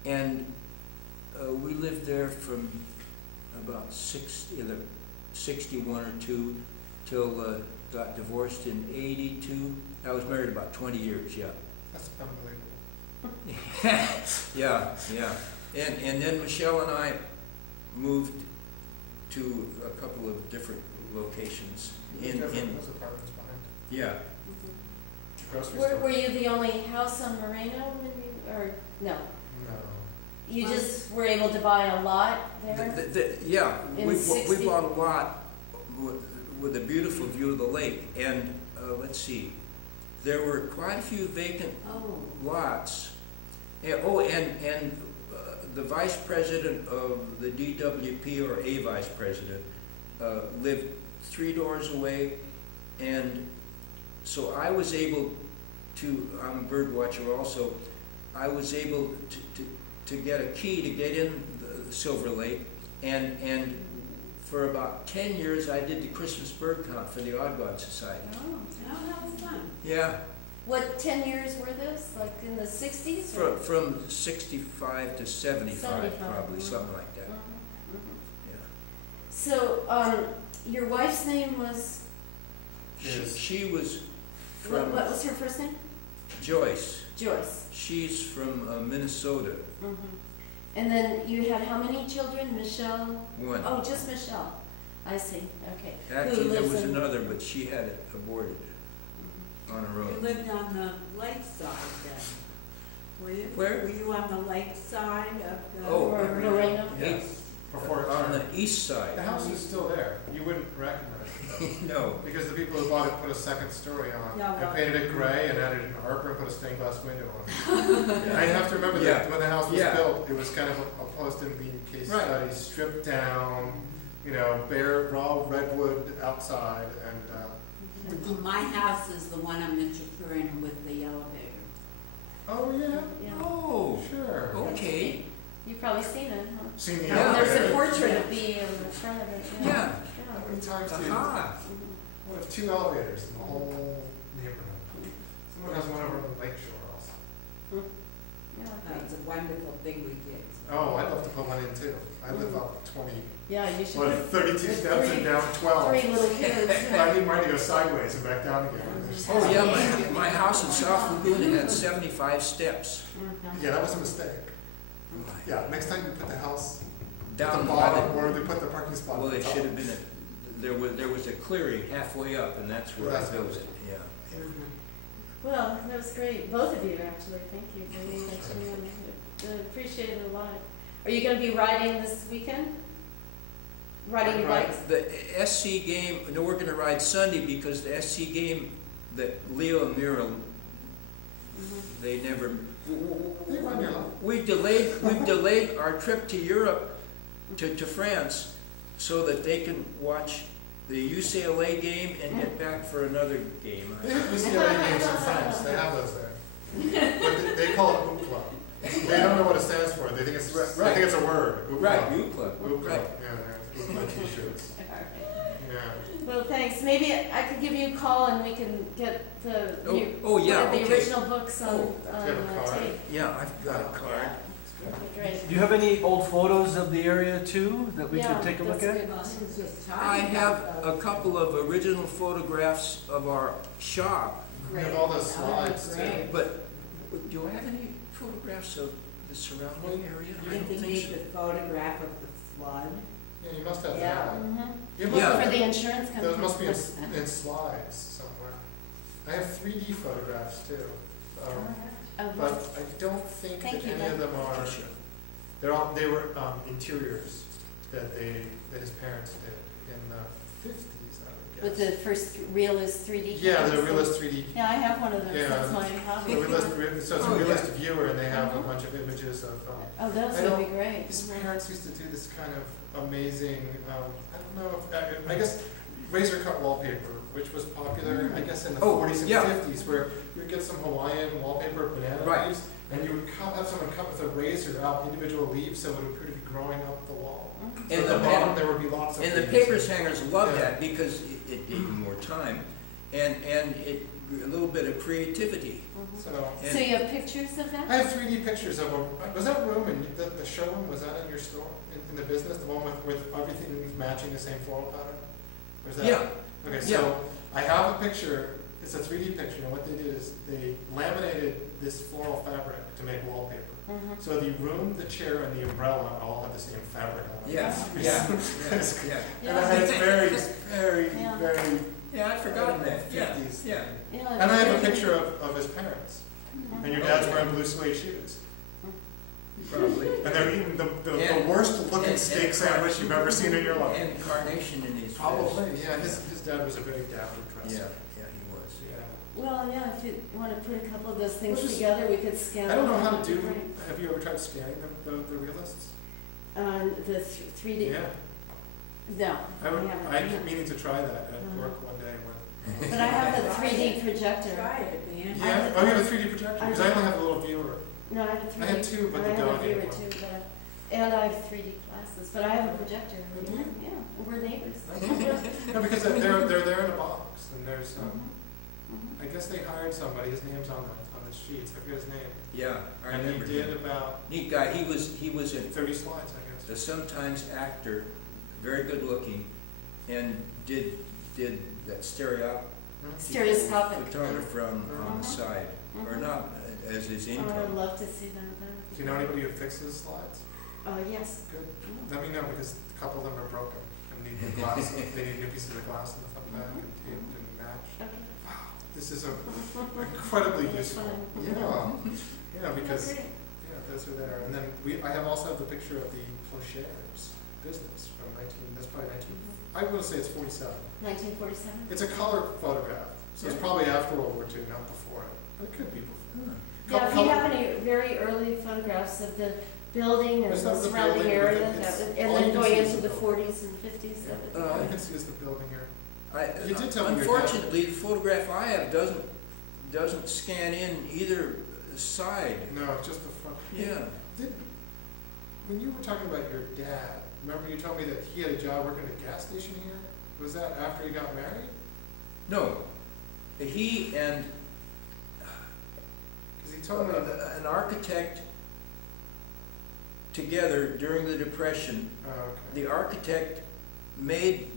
and we lived there from about either 61 or 2 till got divorced in 82. I was married about 20 years, yeah. That's unbelievable. Yeah, yeah. And then Michelle and I moved to a couple of different locations in Those apartments behind yeah. the grocery Were store. you the only house on Moreno when you, or no? No. You just were able to buy a lot there? Yeah, In we 60 bought a lot with a beautiful view of the lake, and let's see, there were quite a few vacant Oh. lots. And the vice president of the DWP, or a vice president, lived 3 doors away, and so I was able to, I'm a bird watcher also, I was able to get a key to get in the Silver Lake, and for about 10 years I did the Christmas bird count for the Audubon Society. Oh. Oh, how fun. Yeah, What, 10 years were this? Like in the 60s? from 65 to 75, 75, probably, mhm. something like that, yeah. So, your wife's name was, Yes. She was what from was her first name? Joyce. Joyce. She's from Minnesota. And then you had how many children? Michelle? One. Oh, just Michelle. I see, okay. Actually, there lives was in- another, but she had it aborted on her You own. lived on the lakeside then, were you? Where? Were you on the lakeside of the? Oh, Or Moreno? Yeah. before it On the turned. east side. The house is still there. You wouldn't recognize it No, because the people who bought it put a second story on. Yeah, And well- painted it gray and added an arbor and put a stained glass window on it. I have to remember that when the house was Yeah. built, it was kind of a post-MB case Right. study, stripped down, you know, bare raw redwood outside, and My house is the one on Mitchell Purina with the elevator. oh yeah, Yeah. oh, sure. okay, You've probably seen it, huh? Seen the Yeah. There's elevator. a portrait of me in the front of it, yeah. yeah, How many times do you? aha, We have 2 elevators in the whole neighborhood. Someone has one over on Lake Shore also. Yeah. It's a wonderful thing we did. Oh, I'd love to put one in too. I live up 20, Yeah, you should what, put 32 with steps and three- down 12. 3 little kids. But I need mine to go sideways and back down again. oh yeah, my house in South Laguna had 75 steps. Mhm. Yeah, that was a mistake. Yeah, next time you put the house at the Down by bottom the, where they put the parking spot. well, at the it top. should have been, there was a clearing halfway up, and that's where I That's built what it, yeah. Well, that was great, both of you actually, thank you for being I appreciate it a lot. Are you gonna be riding this weekend? Riding your bikes? The SC game, no, we're gonna ride Sunday because the SC game that Leo and Mira, they never, They run your life. we've delayed our trip to Europe, to France, so that they can watch the UCLA game and get back for another game. They have UCLA games in France. They have those there. But they call it Oop Club. They don't know what it stands for. They think it's, I think it's a word. Oop Right, Club. U Club, Oop Club. right. Yeah, there's Oop Club t-shirts. Yeah. Well, thanks, maybe I could give you a call and we can get the, Yeah, the okay. original books on, Oh, on do you have a card? tape. Yeah, I've got a card. Great. Do you have any old photos of the area too that we Yeah, could take a look that's at? good. I have a couple of original photographs of our shop, We have all those slides too. but do I have any photographs of the surrounding area? You I don't think you think need so. the photograph of the flood? Yeah, you must have Yeah. that. Mhm. You must Yeah. have For the insurance company. Those must be in slides somewhere. I have 3D photographs too. Of But what? I don't think Thank that you, any of Bud. them are, Sure. they were interiors that his parents did in the 50s, I would With guess. the first realist 3D Yeah, cameras? the realist 3D. Yeah, I have one of those, Yeah. that's my The hobby. realist, so it's a Oh, yeah. realist viewer, and they have a Mhm. bunch of images of. Oh, those I would be don't- great. His Mhm. parents used to do this kind of amazing. I don't know if I guess razor cut wallpaper, which was popular, I guess, in the Oh, 40s and yeah. 50s, where you'd get some Hawaiian wallpaper, banana Right. leaves, and you would have someone cut with a razor out individual leaves, so it would appear to be growing up the wall. Mhm. So And at the the bottom, pa- there would be lots of. And the leaves. papers hangers love Yeah. that because it gave you more time and it, a little bit of creativity. Mhm. So So you have pictures of that? I have 3D pictures of them. Was that room in the showroom? Was that in your store in the business? The one with everything matching the same floral pattern? Or is that? Yeah, Okay, Yeah. so I have a picture, it's a 3D picture, and what they did is they laminated this floral fabric to make wallpaper. Mhm. So the room, the chair, and the umbrella all have the same fabric on it. yes, Yeah. yeah, yeah. And it's very, Yeah. very Yeah, I'd forgotten that, yeah, 50s. yeah. Yeah, And I have a it's picture of his parents, Mhm. and your dad's wearing blue suede shoes. Probably. And they're eating the And- worst looking and- steak and- sandwich you've ever seen in your life. And carnation in his face. Probably, yeah, his dad was a very dapper Yeah, dresser. yeah, he was. Yeah. Well, yeah, if you want to put a couple of those things Well, just- together, we could scan. I don't know them. how to do, Great. have you ever tried scanning the realists? The 3D, Yeah, no, I I haven't. I keep meaning to try that at Uh-huh. work one day when. But I have the 3D projector. Try it, man. Yeah, oh, you have a 3D projector, I because I only have a little viewer. No, I have a 3D. I had two, but and they I have a don't viewer anymore. too, and I have 3D glasses, but I have a projector. Oh, do you? Yeah, we're neighbors. No, because they're there in a box, and there's, Mhm. Mhm. I guess they hired somebody, his name's on the sheets, I forget his name. Yeah, I And remember he did him. about Neat guy, he was 30 slides, I guess. a sometimes actor, very good looking, and did that Stereoscopic. photographer on the side, or Mhm. not as his Oh, I'd income. love to see that. Do you know anybody who fixes slides? Yes. Good. Let me know, because a couple of them are broken and need new glass, they need new pieces of glass in the front back and taped and matched. Okay. This is incredibly That's useful. fun. Yeah, because, Great. yeah, those are there. And then I also have the picture of the Plocheres. business from that's probably 19, I would say it's 47. 1947? It's a color photograph, so it's probably after World War II, not before it, but it could be before. Yeah, if you have any very early photographs of the building and There's the not the surrounding building, area, but it's- and all then you can going see is into the the building. 40s and 50s, that would be All you great. can see is the building here. I, You did tell me your dad- unfortunately, the photograph I have doesn't scan in either side. No, just the front. Yeah. When you were talking about your dad, remember you told me that he had a job working at a gas station here? Was that after he got married? No, he and Because he told me that. an architect together during the Depression. Oh, okay. The architect made,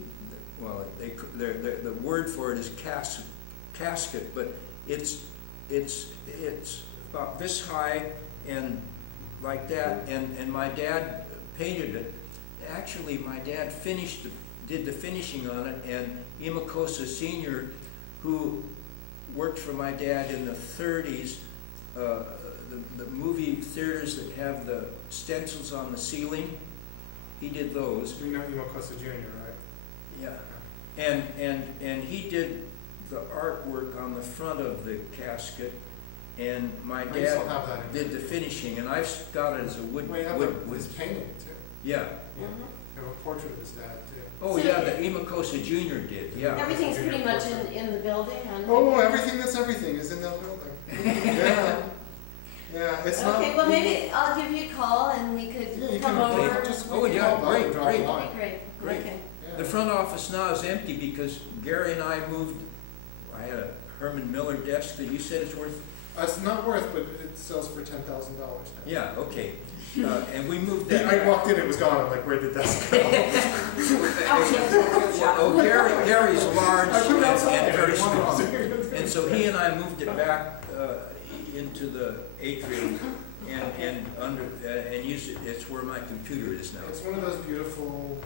well, the word for it is casket, but it's about this high and like that, and my dad painted it. Actually, my dad did the finishing on it, and Imakosa Sr., who worked for my dad in the 30s, the movie theaters that have the stencils on the ceiling, he did those. You know Imakosa Jr., right? Yeah. And he did the artwork on the front of the casket, and my I dad still have that in did the finishing, and I've got it as a wood. We have his painting too. Yeah. Yeah. We have a portrait of his dad too. Oh, So yeah, it- the Imakosa Jr. did, yeah. Everything's pretty much in the building? Oh, everything that's everything is in that building. Yeah. Yeah, it's not. Okay, well, maybe I'll give you a call and we could Yeah, you come can over. just. Oh, yeah, great, great. That'd be great. Great. Okay. Yeah. The front office now is empty because Gary and I moved, I had a Herman Miller desk that you said is worth. It's not worth, but it sells for $10,000 now. Yeah, okay. And we moved Yeah, that. I walked in, it was gone. I'm like, where'd the desk go? Oh, Gary's large I put it outside. and very small. One And so he and I moved it back into the atrium and used it. It's where my computer is now. It's one of those beautiful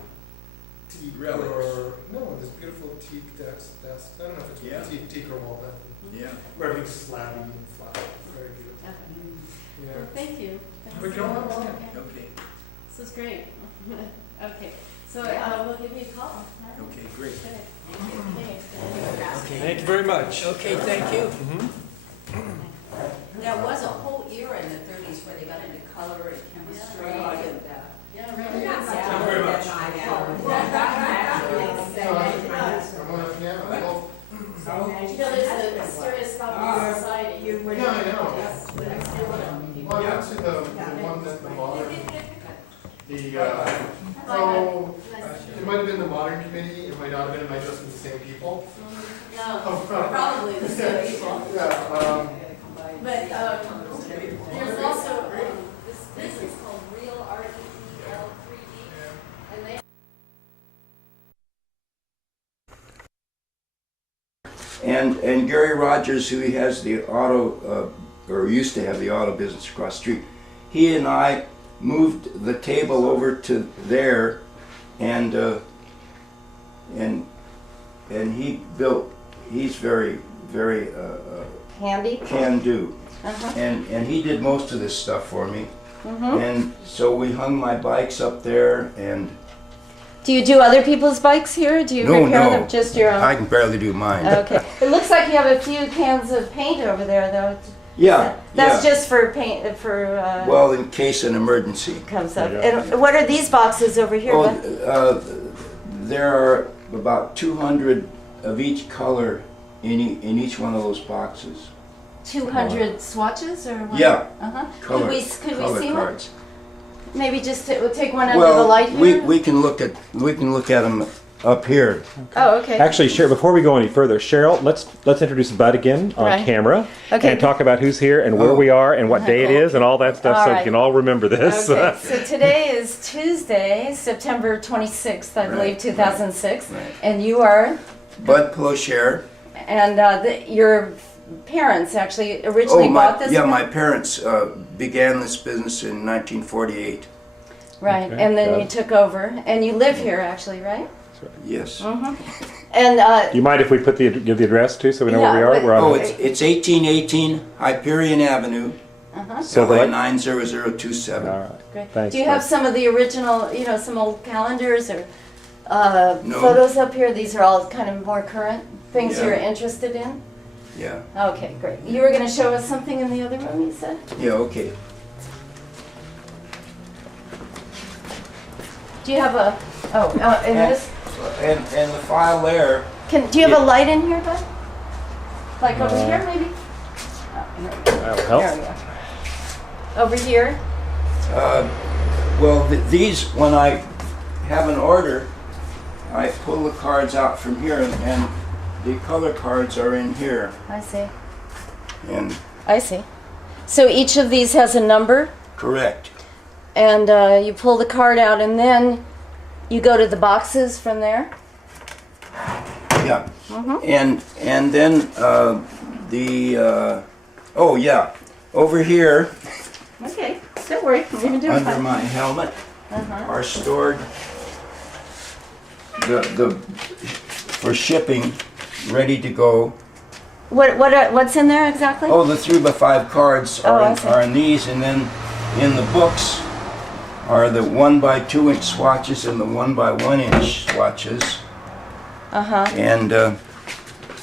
teak Relics. this beautiful teak desks. I don't know if it's Yeah. teak or walnut. Yeah. Where everything's slabby and flat. Very beautiful. Okay. Yeah. Well, thank you. Thanks We so can all much. have one. Okay. Okay. This is great. Okay, so we'll give you a call. Okay, great. Good. Okay. Thank you very much. Okay, thank you. There was a whole era in the 30s where they got into color and chemistry and, Yeah, Thank really. Thank you very much. You know, there's a serious stuff in society. you were. Yeah, I know. Yes, but I still want to. Well, I went to the one that the modern, it might have been the modern committee, it might not have been, it might just be the same people. No, probably the same people. Yeah, But there's also this business called Real REEL 3D, and they. And Gary Rogers, who has the auto, or used to have the auto business across the street, he and I moved the table over to there, and he built. He's very Handy. can do, Uh-huh. and he did most of this stuff for me. Mm-hmm. And so we hung my bikes up there, and Do you do other people's bikes here? Do you No, repair no. them? Just your own? I can barely do mine. Okay. It looks like you have a few cans of paint over there, though. Yeah, That's yeah. just for paint, for, Well, in case an emergency. comes up. And what are these boxes over here? Oh, What- there are about 200 of each color in each one of those boxes. 200 swatches or what? Yeah, Uh-huh. color, Could we color see one? cards. Maybe just we'll take one under the light Well, here? we can look at them up here. Oh, okay. Actually, Cheryl, before we go any further, Cheryl, let's introduce Bud again on Right. camera Okay. and talk about who's here and where Oh. we are and what day it is and all that stuff, All so right. we can all remember this. Okay, so today is Tuesday, September 26th, I believe, Right, 2006. right. And you are, Bud Plochere. and your parents actually originally bought this? yeah, one? my parents began this business in 1948. Right, Okay, and then got you it. took over, and you live here actually, right? Yes. And, Do you mind if we give the address too, so we know Yeah, where we are? wait. We're on. Oh, it's 1818 Hyperion Avenue, So LA the, 90027. all right. Great. Thanks, Do you have Bud. some of the original, you know, some old calendars or No. photos up here? These are all kind of more current things Yeah. you're interested in? Yeah, Okay, great. You were gonna show us something in the other room, you said? yeah, okay. Do you have a, in And- this, And the file there, do you have a light in here, Bud? Like over Uh, here, maybe? Oh, here we go. That'll help. There we go. Over here? well, these, when I have an order, I pull the cards out from here, and the color cards are in here. I see. And I see. So each of these has a number, correct. and you pull the card out, and then you go to the boxes from there? Yeah. Mm-hmm. And then oh yeah, over here Okay, don't worry, we've been doing under fine. my helmet Uh-huh. are stored the for shipping, ready to go. What's in there exactly? Oh, the 3x5 cards Oh, I are, see. are in these, and then in the books are the 1x2 inch swatches and the 1x1 inch swatches. Uh-huh. And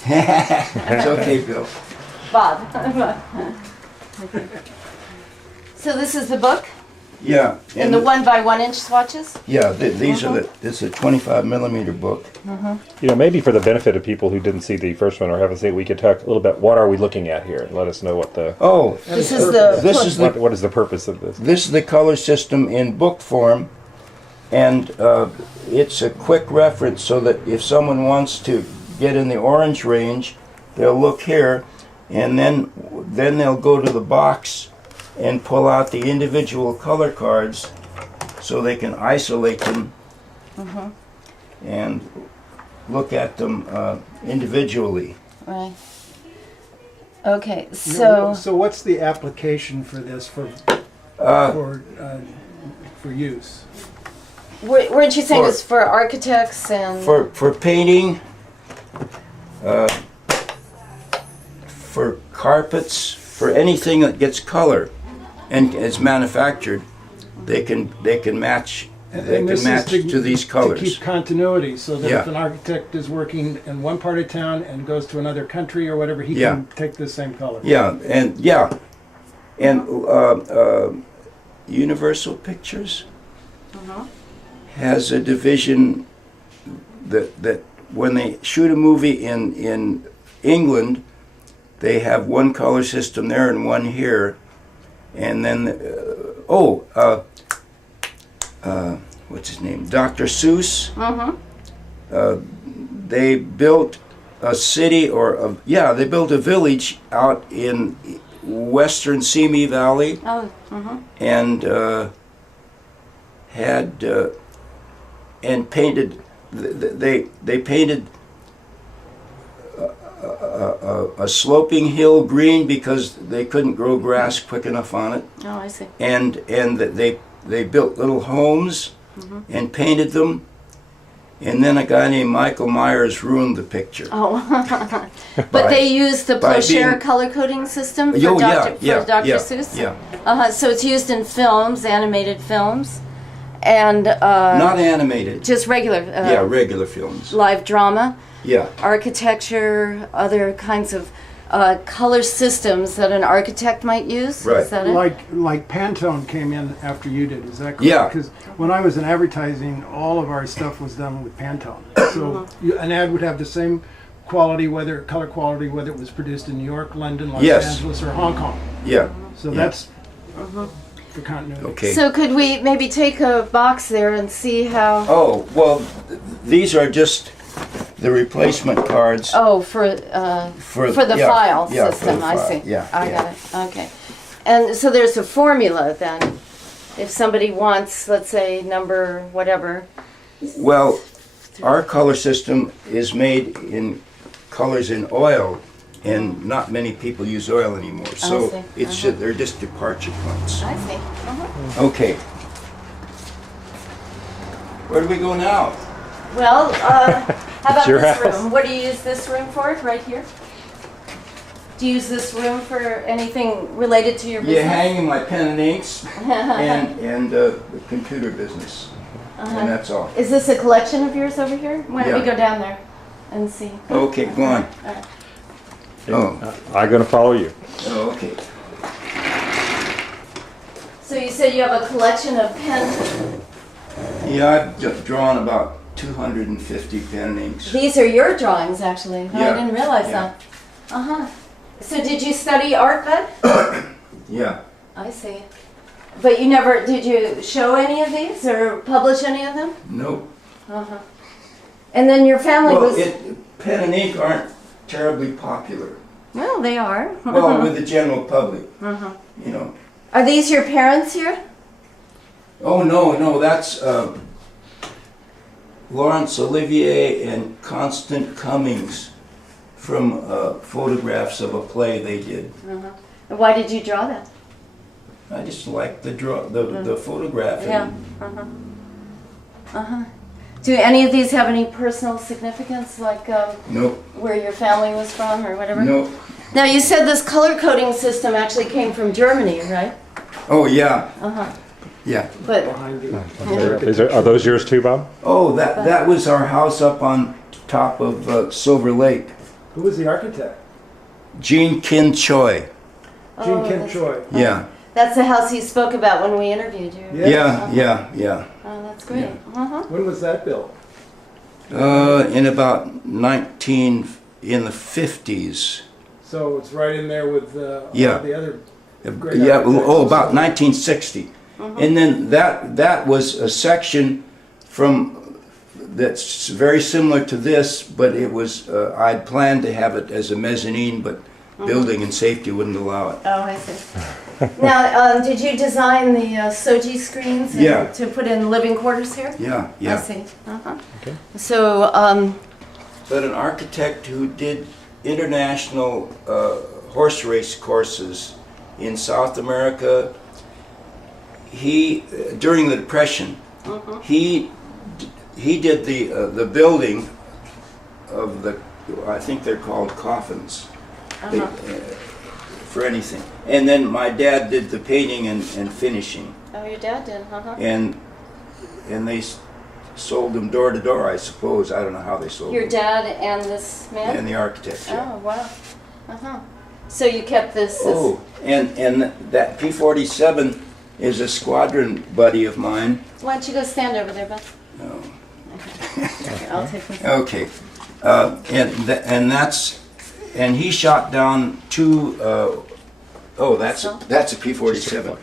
it's okay, Bill. Bob. So this is the book? Yeah. In the 1x1 inch swatches? Yeah, these are it's a 25mm book. You know, maybe for the benefit of people who didn't see the first one or haven't seen it, we could talk a little bit. What are we looking at here? And let us know what the Oh, This is the. what is the purpose of this? this is the color system in book form, and it's a quick reference so that if someone wants to get in the orange range, they'll look here, and then they'll go to the box and pull out the individual color cards so they can isolate them and look at them individually. Right. Okay, so. So what's the application for this for use? Weren't you saying For- it's for architects and? For painting, for carpets, for anything that gets color and is manufactured, they can match. They And can this is match to these To colors. keep continuity, so that Yeah. if an architect is working in one part of town and goes to another country or whatever, he Yeah. can take the same color. And Universal Pictures has a division that when they shoot a movie in England, they have one color system there and one here, and then what's his name? Dr. Seuss. They built a city they built a village out in western Simi Valley, Oh, and and painted. They painted a sloping hill green because they couldn't grow grass quick enough on it, oh, I see. and they built little homes and painted them. And then a guy named Michael Myers ruined the picture. Oh. But By- they used the by Plochere being- color coding system for Oh, Dr. yeah, Dr. yeah, Seuss? yeah. So it's used in films, animated films, and Not animated. just regular Regular films. live drama, Yeah. architecture, other kinds of color systems that an architect might use. Right. Is that it? Like Pantone came in after you did, is that correct? Yeah. Because when I was in advertising, all of our stuff was done with Pantone. So an ad would have the same quality, color quality, whether it was produced in New York, London, Los Yes. Angeles, or Hong Kong. Yeah. So Yeah. that's for continuity. Okay. So could we maybe take a box there and see how? Oh, well, these are just the replacement cards Oh, for the yeah, file yeah, for system. the I file. see. Yeah, I yeah. got it. Okay. And so there's a formula then. If somebody wants, let's say, number whatever. Well, our color system is made in colors in oil, and not many people use oil anymore. So see. it's they're just departure points. I see. Okay. Where do we go now? Well, how about your this house. room? What do you use this room for? Right here? Do you use this room for anything related to your Yeah, business? hanging my pen and inks and the computer business, and that's all. Is this a collection of yours over here? Why don't we Yeah. go down there and see? Okay, go on. All right. Oh, I'm gonna follow you. oh, okay. So you said you have a collection of pens. Yeah, I've drawn about 250 pen and inks. These are your drawings, actually. Oh, I Yeah. didn't realize Yeah. that. Uh-huh. So did you study art, Bud? Yeah. I see. But you never, did you show any of these or publish any of them? Nope. Uh-huh. And then your family Well, was, pen and ink aren't terribly popular. well, they are. Well, with the general public, Uh-huh. you know. Are these your parents here? Oh, no, that's Laurence Olivier and Constant Cummings from photographs of a play they did. Uh-huh. And why did you draw that? I just like the photograph. Yeah. Uh-huh. Uh-huh. Do any of these have any personal significance, like Nope, where your family was from or whatever? nope. Now, you said this color coding system actually came from Germany, right? Oh, yeah, Uh-huh. yeah. But, Are those yours too, Bob? Oh, that was our house up on top of Silver Lake. Who was the architect? Jean Kin Choi. Jean oh, Kim that's- Choi. Yeah, That's the house you spoke about when we interviewed you. Yeah. yeah. Oh, that's great. Yeah. Uh-huh. When was that built? In about in the 50s. So it's right in there with Yeah. all the other. Great Yeah, architects. oh, about 1960. And then that was a section from that's very similar to this, but it was I'd planned to have it as a mezzanine, but building and safety wouldn't allow it. Oh, I see. Now, did you design the Soji screens Yeah. to put in living quarters here? Yeah, I yeah. see. Uh-huh. Okay. So, But an architect who did international horse race courses in South America, he during the Depression, he did the building of the, I think they're called coffins. They, for anything. And then my dad did the painting and finishing. oh, your dad did, uh-huh. And they sold them door to door, I suppose. I don't know how they sold Your them. dad and this man? And the architect, yeah. Oh, wow. Uh-huh. So you kept this. Oh, and that P-47 is a squadron buddy of mine. Why don't you go stand over there, Beth? No. Okay, I'll take this. Okay. And he shot down two, that's a P-47.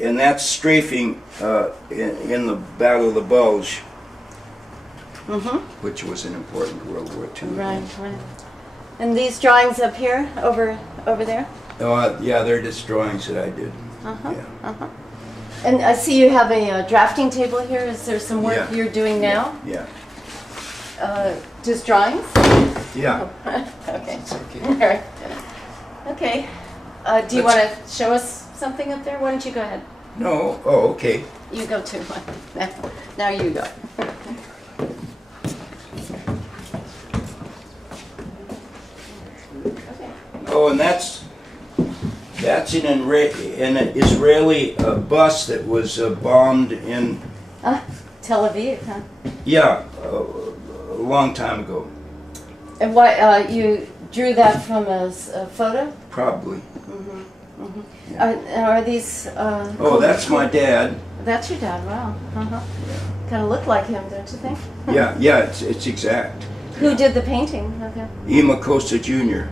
And that's strafing in the Battle of the Bulge, which was an important World War II. Right, right. And these drawings up here, over there? Yeah, they're just drawings that I did. Uh-huh. Yeah. Uh-huh. And I see you have a drafting table here. Is there some work Yeah. you're doing now? Yeah. Just drawings? Yeah. Okay. It's okay. All right. Okay. Do you want to show us something up there? Why don't you go ahead? No. Oh, okay. You go too. Now you go. Oh, and that's an Israeli bus that was bombed in, Tel Aviv, huh? yeah, a long time ago, And why you drew that from a photo? probably. Are these? Oh, that's my dad. That's your dad. Wow. Uh-huh. Kind of look like him, don't you think? Yeah, it's exact. Who did the painting of him? Ema Costa Jr.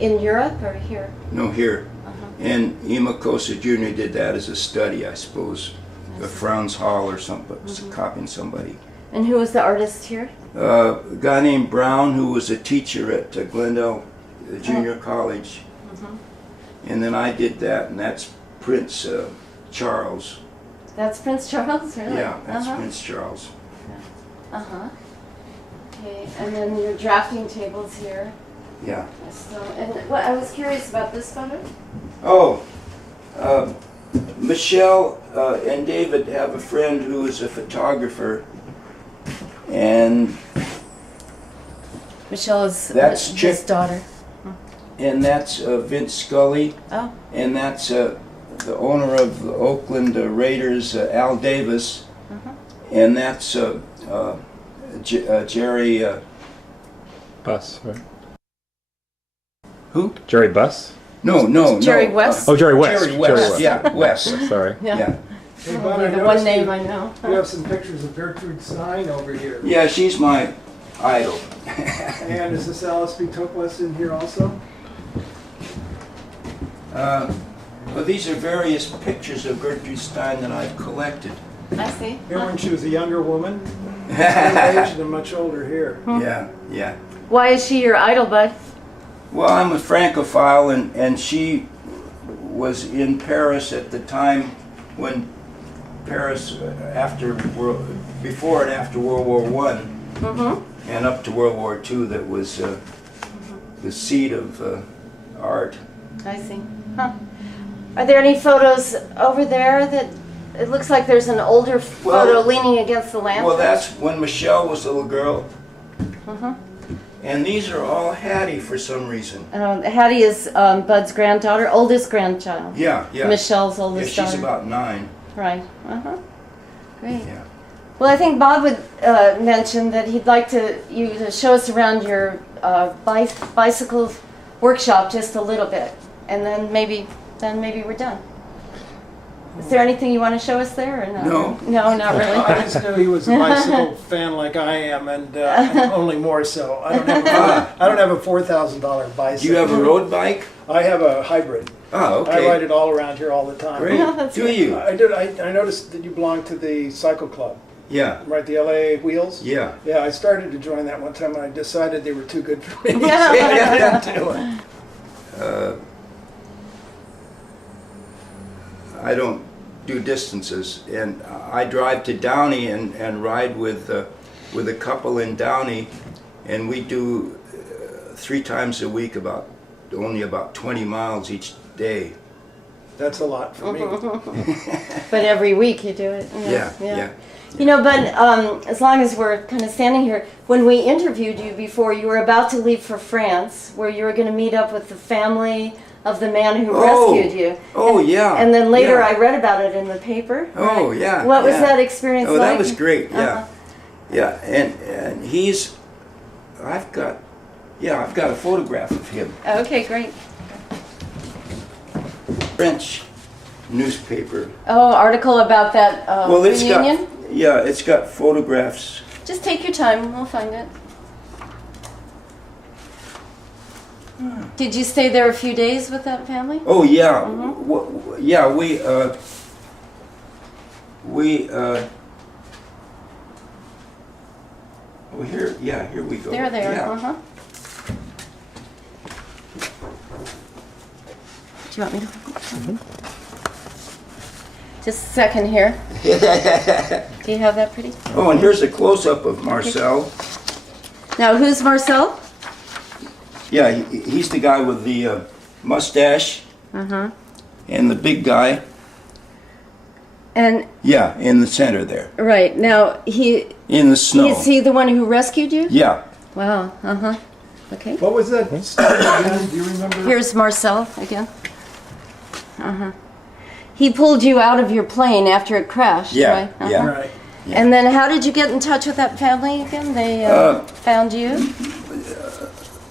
In Europe or here? No, here. Uh-huh. And Ema Costa Jr. did that as a study, I suppose. I A see. Franz Hall or something, copying somebody. And who was the artist here? A guy named Brown, who was a teacher at Glendale Junior College. And then I did that, and that's Prince Charles. That's Prince Charles, really? Yeah, that's Uh-huh. Prince Charles. Uh-huh. Okay, and then your drafting tables here. Yeah. So, and what I was curious about this photo. Oh, Michelle and David have a friend who is a photographer, and Michelle is That's his Chick. daughter. And that's Vince Scully, Oh, and that's the owner of the Oakland Raiders, Al Davis, and that's Jerry. Bus, right? Who? Jerry Bus? No. Jerry West? Oh, Jerry West. Jerry West. Yeah, West. Sorry. Yeah. Hey, Bud, I the one noticed name I know. you have some pictures of Gertrude Stein over here. Yeah, she's my idol. And is this LSP Toklas in here also? Well, these are various pictures of Gertrude Stein that I've collected. I see. Here when she was a younger woman, same age and much older here. Yeah. Why is she your idol, Bud? Well, I'm a Francophile, and she was in Paris at the time when Paris, before and after World War I, and up to World War II, that was the seat of art. I see. Huh. Are there any photos over there that it looks like there's an older photo Well- leaning against the lamp? Well, that's when Michelle was a little girl. And these are all Hattie for some reason. Hattie is Bud's granddaughter, oldest grandchild. Yeah. Michelle's Yeah, oldest she's daughter. about 9. Right. Great. Yeah. Well, I think Bob would mention that he'd like you to show us around your bicycle workshop just a little bit, and then maybe we're done. Is there anything you want to show us there, or no? No, not really. I just knew he was a bicycle fan like I am, and only more so. I don't have a $4,000 bicycle. Do you have a road bike? I have a hybrid. Oh, I ride okay. it all around here all the time. Great. Yeah, that's Do good. you? I did. I noticed that you belong to the cycle club, Yeah. right? The LA Wheels. Yeah. Yeah, I started to join that one time, and I decided they were too good for me. Yeah. So I didn't do it. I don't do distances, and I drive to Downey and ride with a couple in Downey, and we do 3 times a week only about 20 miles each day. That's a lot for me. But every week you do it. Yeah. You know, but as long as we're kind of standing here, when we interviewed you before, you were about to leave for France, where you were going to meet up with the family of the man who rescued you. Oh, yeah. And then later yeah. I read about it in the paper. Oh, yeah. What was yeah. that experience Oh, like? that was great. Yeah. Uh-huh. Yeah, and I've got a photograph of him. Okay, great. French newspaper. Oh, article about that Well, it's reunion? it's got photographs. Just take your time, we'll find it. Did you stay there a few days with that family? Oh, yeah. Mm-hmm. Yeah, here we go. There they are, Yeah. Do you want me to? Just a second here. Do you have that pretty? Oh, and here's a close-up of Marcel. Now, who's Marcel? Yeah, he's the guy with the mustache and the big guy. And, Yeah, in the center there, right, now, in the snow. is he the one who rescued you? Yeah. Wow, okay. What was that story again? Do you remember? Here's Marcel again. He pulled you out of your plane after it crashed, Yeah, right? yeah. Right. And then how did you get in touch with that family again? They found you?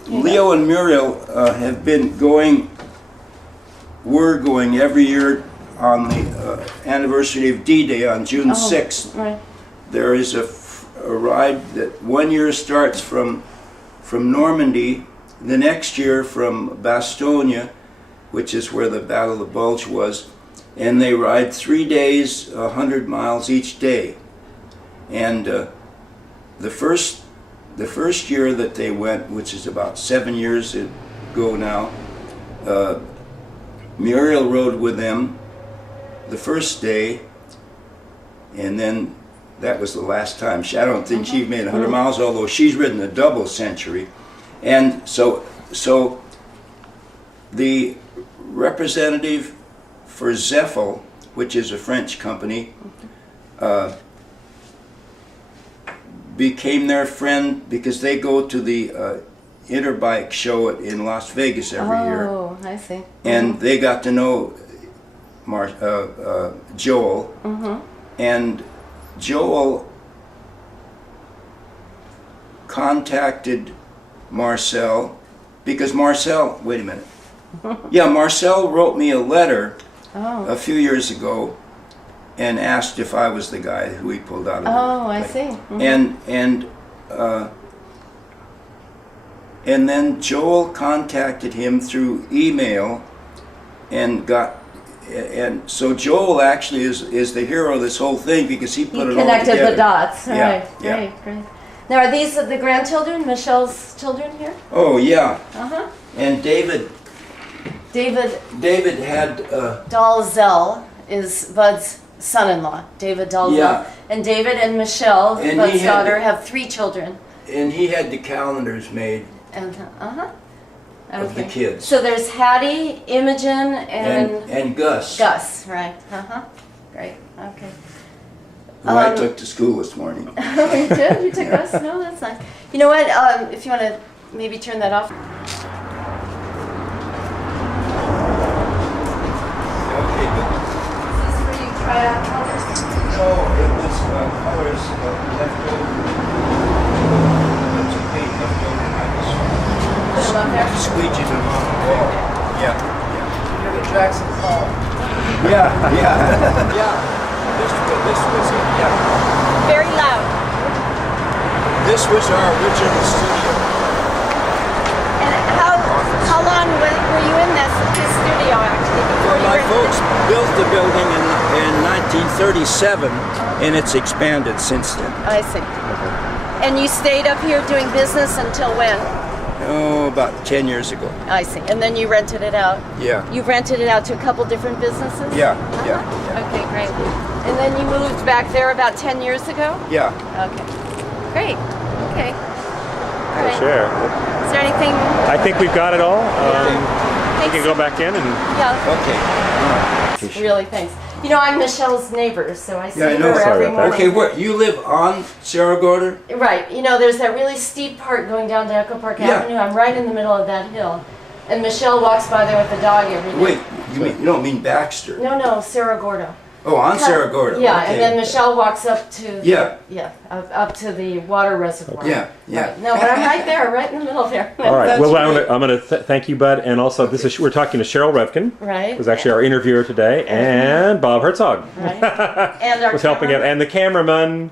Leo and Muriel were going every year on the anniversary of D-Day on June 6th. Right. There is a ride that one year starts from Normandy, the next year from Bastogne, which is where the Battle of the Bulge was, and they ride 3 days, 100 miles each day. And the first year that they went, which is about 7 years ago now, Muriel rode with them the first day, and then that was the last time. I don't think she made 100 miles, although she's ridden a double century. And so the representative for Zeffel, which is a French company, became their friend because they go to the Interbike show in Las Vegas every year, Oh, I see. and they got to know Joel, and Joel contacted Marcel because Marcel, wait a minute. Yeah, Marcel wrote me a letter Oh. a few years ago and asked if I was the guy who he pulled out of the Oh, I bike. see. And then Joel contacted him through email and so Joel actually is the hero of this whole thing because he He put it all connected together. the dots. Yeah, Right. yeah. Great. Now, are these the grandchildren? Michelle's children here? Oh yeah, Uh huh. and David David had Dalzell is Bud's son-in-law. David Dalzell. Yeah. And David and Michelle, And he Bud's had daughter, the- have 3 children. and he had the calendars made And of the kids. So there's Hattie, Imogen, and Gus, Gus, right? Great. Okay. who I took to school this morning. Oh, you did? You took Gus? No, that's nice. You know what? If you want to maybe turn that off. Okay, but Is this where you try out colors? no, it was colors left over. It's a paint left over. Put them up there? Squeegee them on the wall. Yeah, You're the Jackson Hall. yeah, yeah. This was it. Yeah, Very loud. this was our original studio. And how long were you in this studio actually before Well, you my were folks built the building in 1937, and it's expanded since then. I see. And you stayed up here doing business until when? Oh, about 10 years ago. I see. And then you rented it out. Yeah, You've rented it out to a couple different businesses? yeah, yeah, Okay, great. And then you moved back there about 10 years ago? yeah. Okay. Great. Okay. All right. Sure. Is there anything? I think we've got it all. We Thanks. can go back in and Yeah. Okay. Really, thanks. You know, I'm Michelle's neighbor, so I see Yeah, I know. her Sorry every about that. morning. Okay, where you live on Cerro Gordo? Right. You know, there's that really steep part going down to Echo Park Yeah. Avenue. I'm right in the middle of that hill. And Michelle walks by there with the dog every day. Wait, you don't mean Baxter? No, Cerro Gordo. Oh, on Cerro Gordo. Yeah, okay. and then Michelle walks up to Yeah, up to the water reservoir. yeah, yeah. Right. No, but I'm right there, right in the middle there. all right. That's Well, great. I'm gonna thank you, Bud, and also we're talking to Cheryl Revkin, Right. who's actually our interviewer today, and Bob Herzog Right. And our was helping out, and the cameraman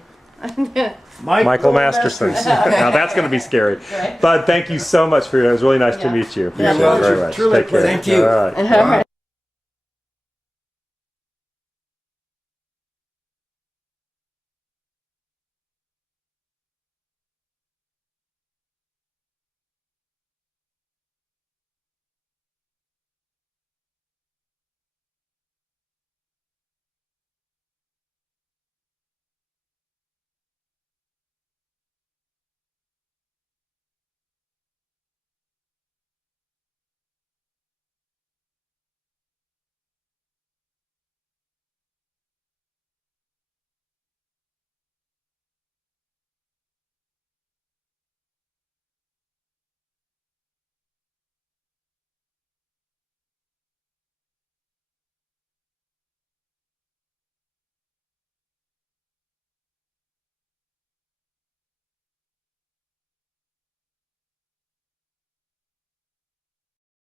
Michael Masterson. Now that's going to be scary. Right. Bud, thank you so much for it. It was really nice to Yeah. meet you. Yeah. Appreciate it very much. Truly Take care. Thank you. All right. All right.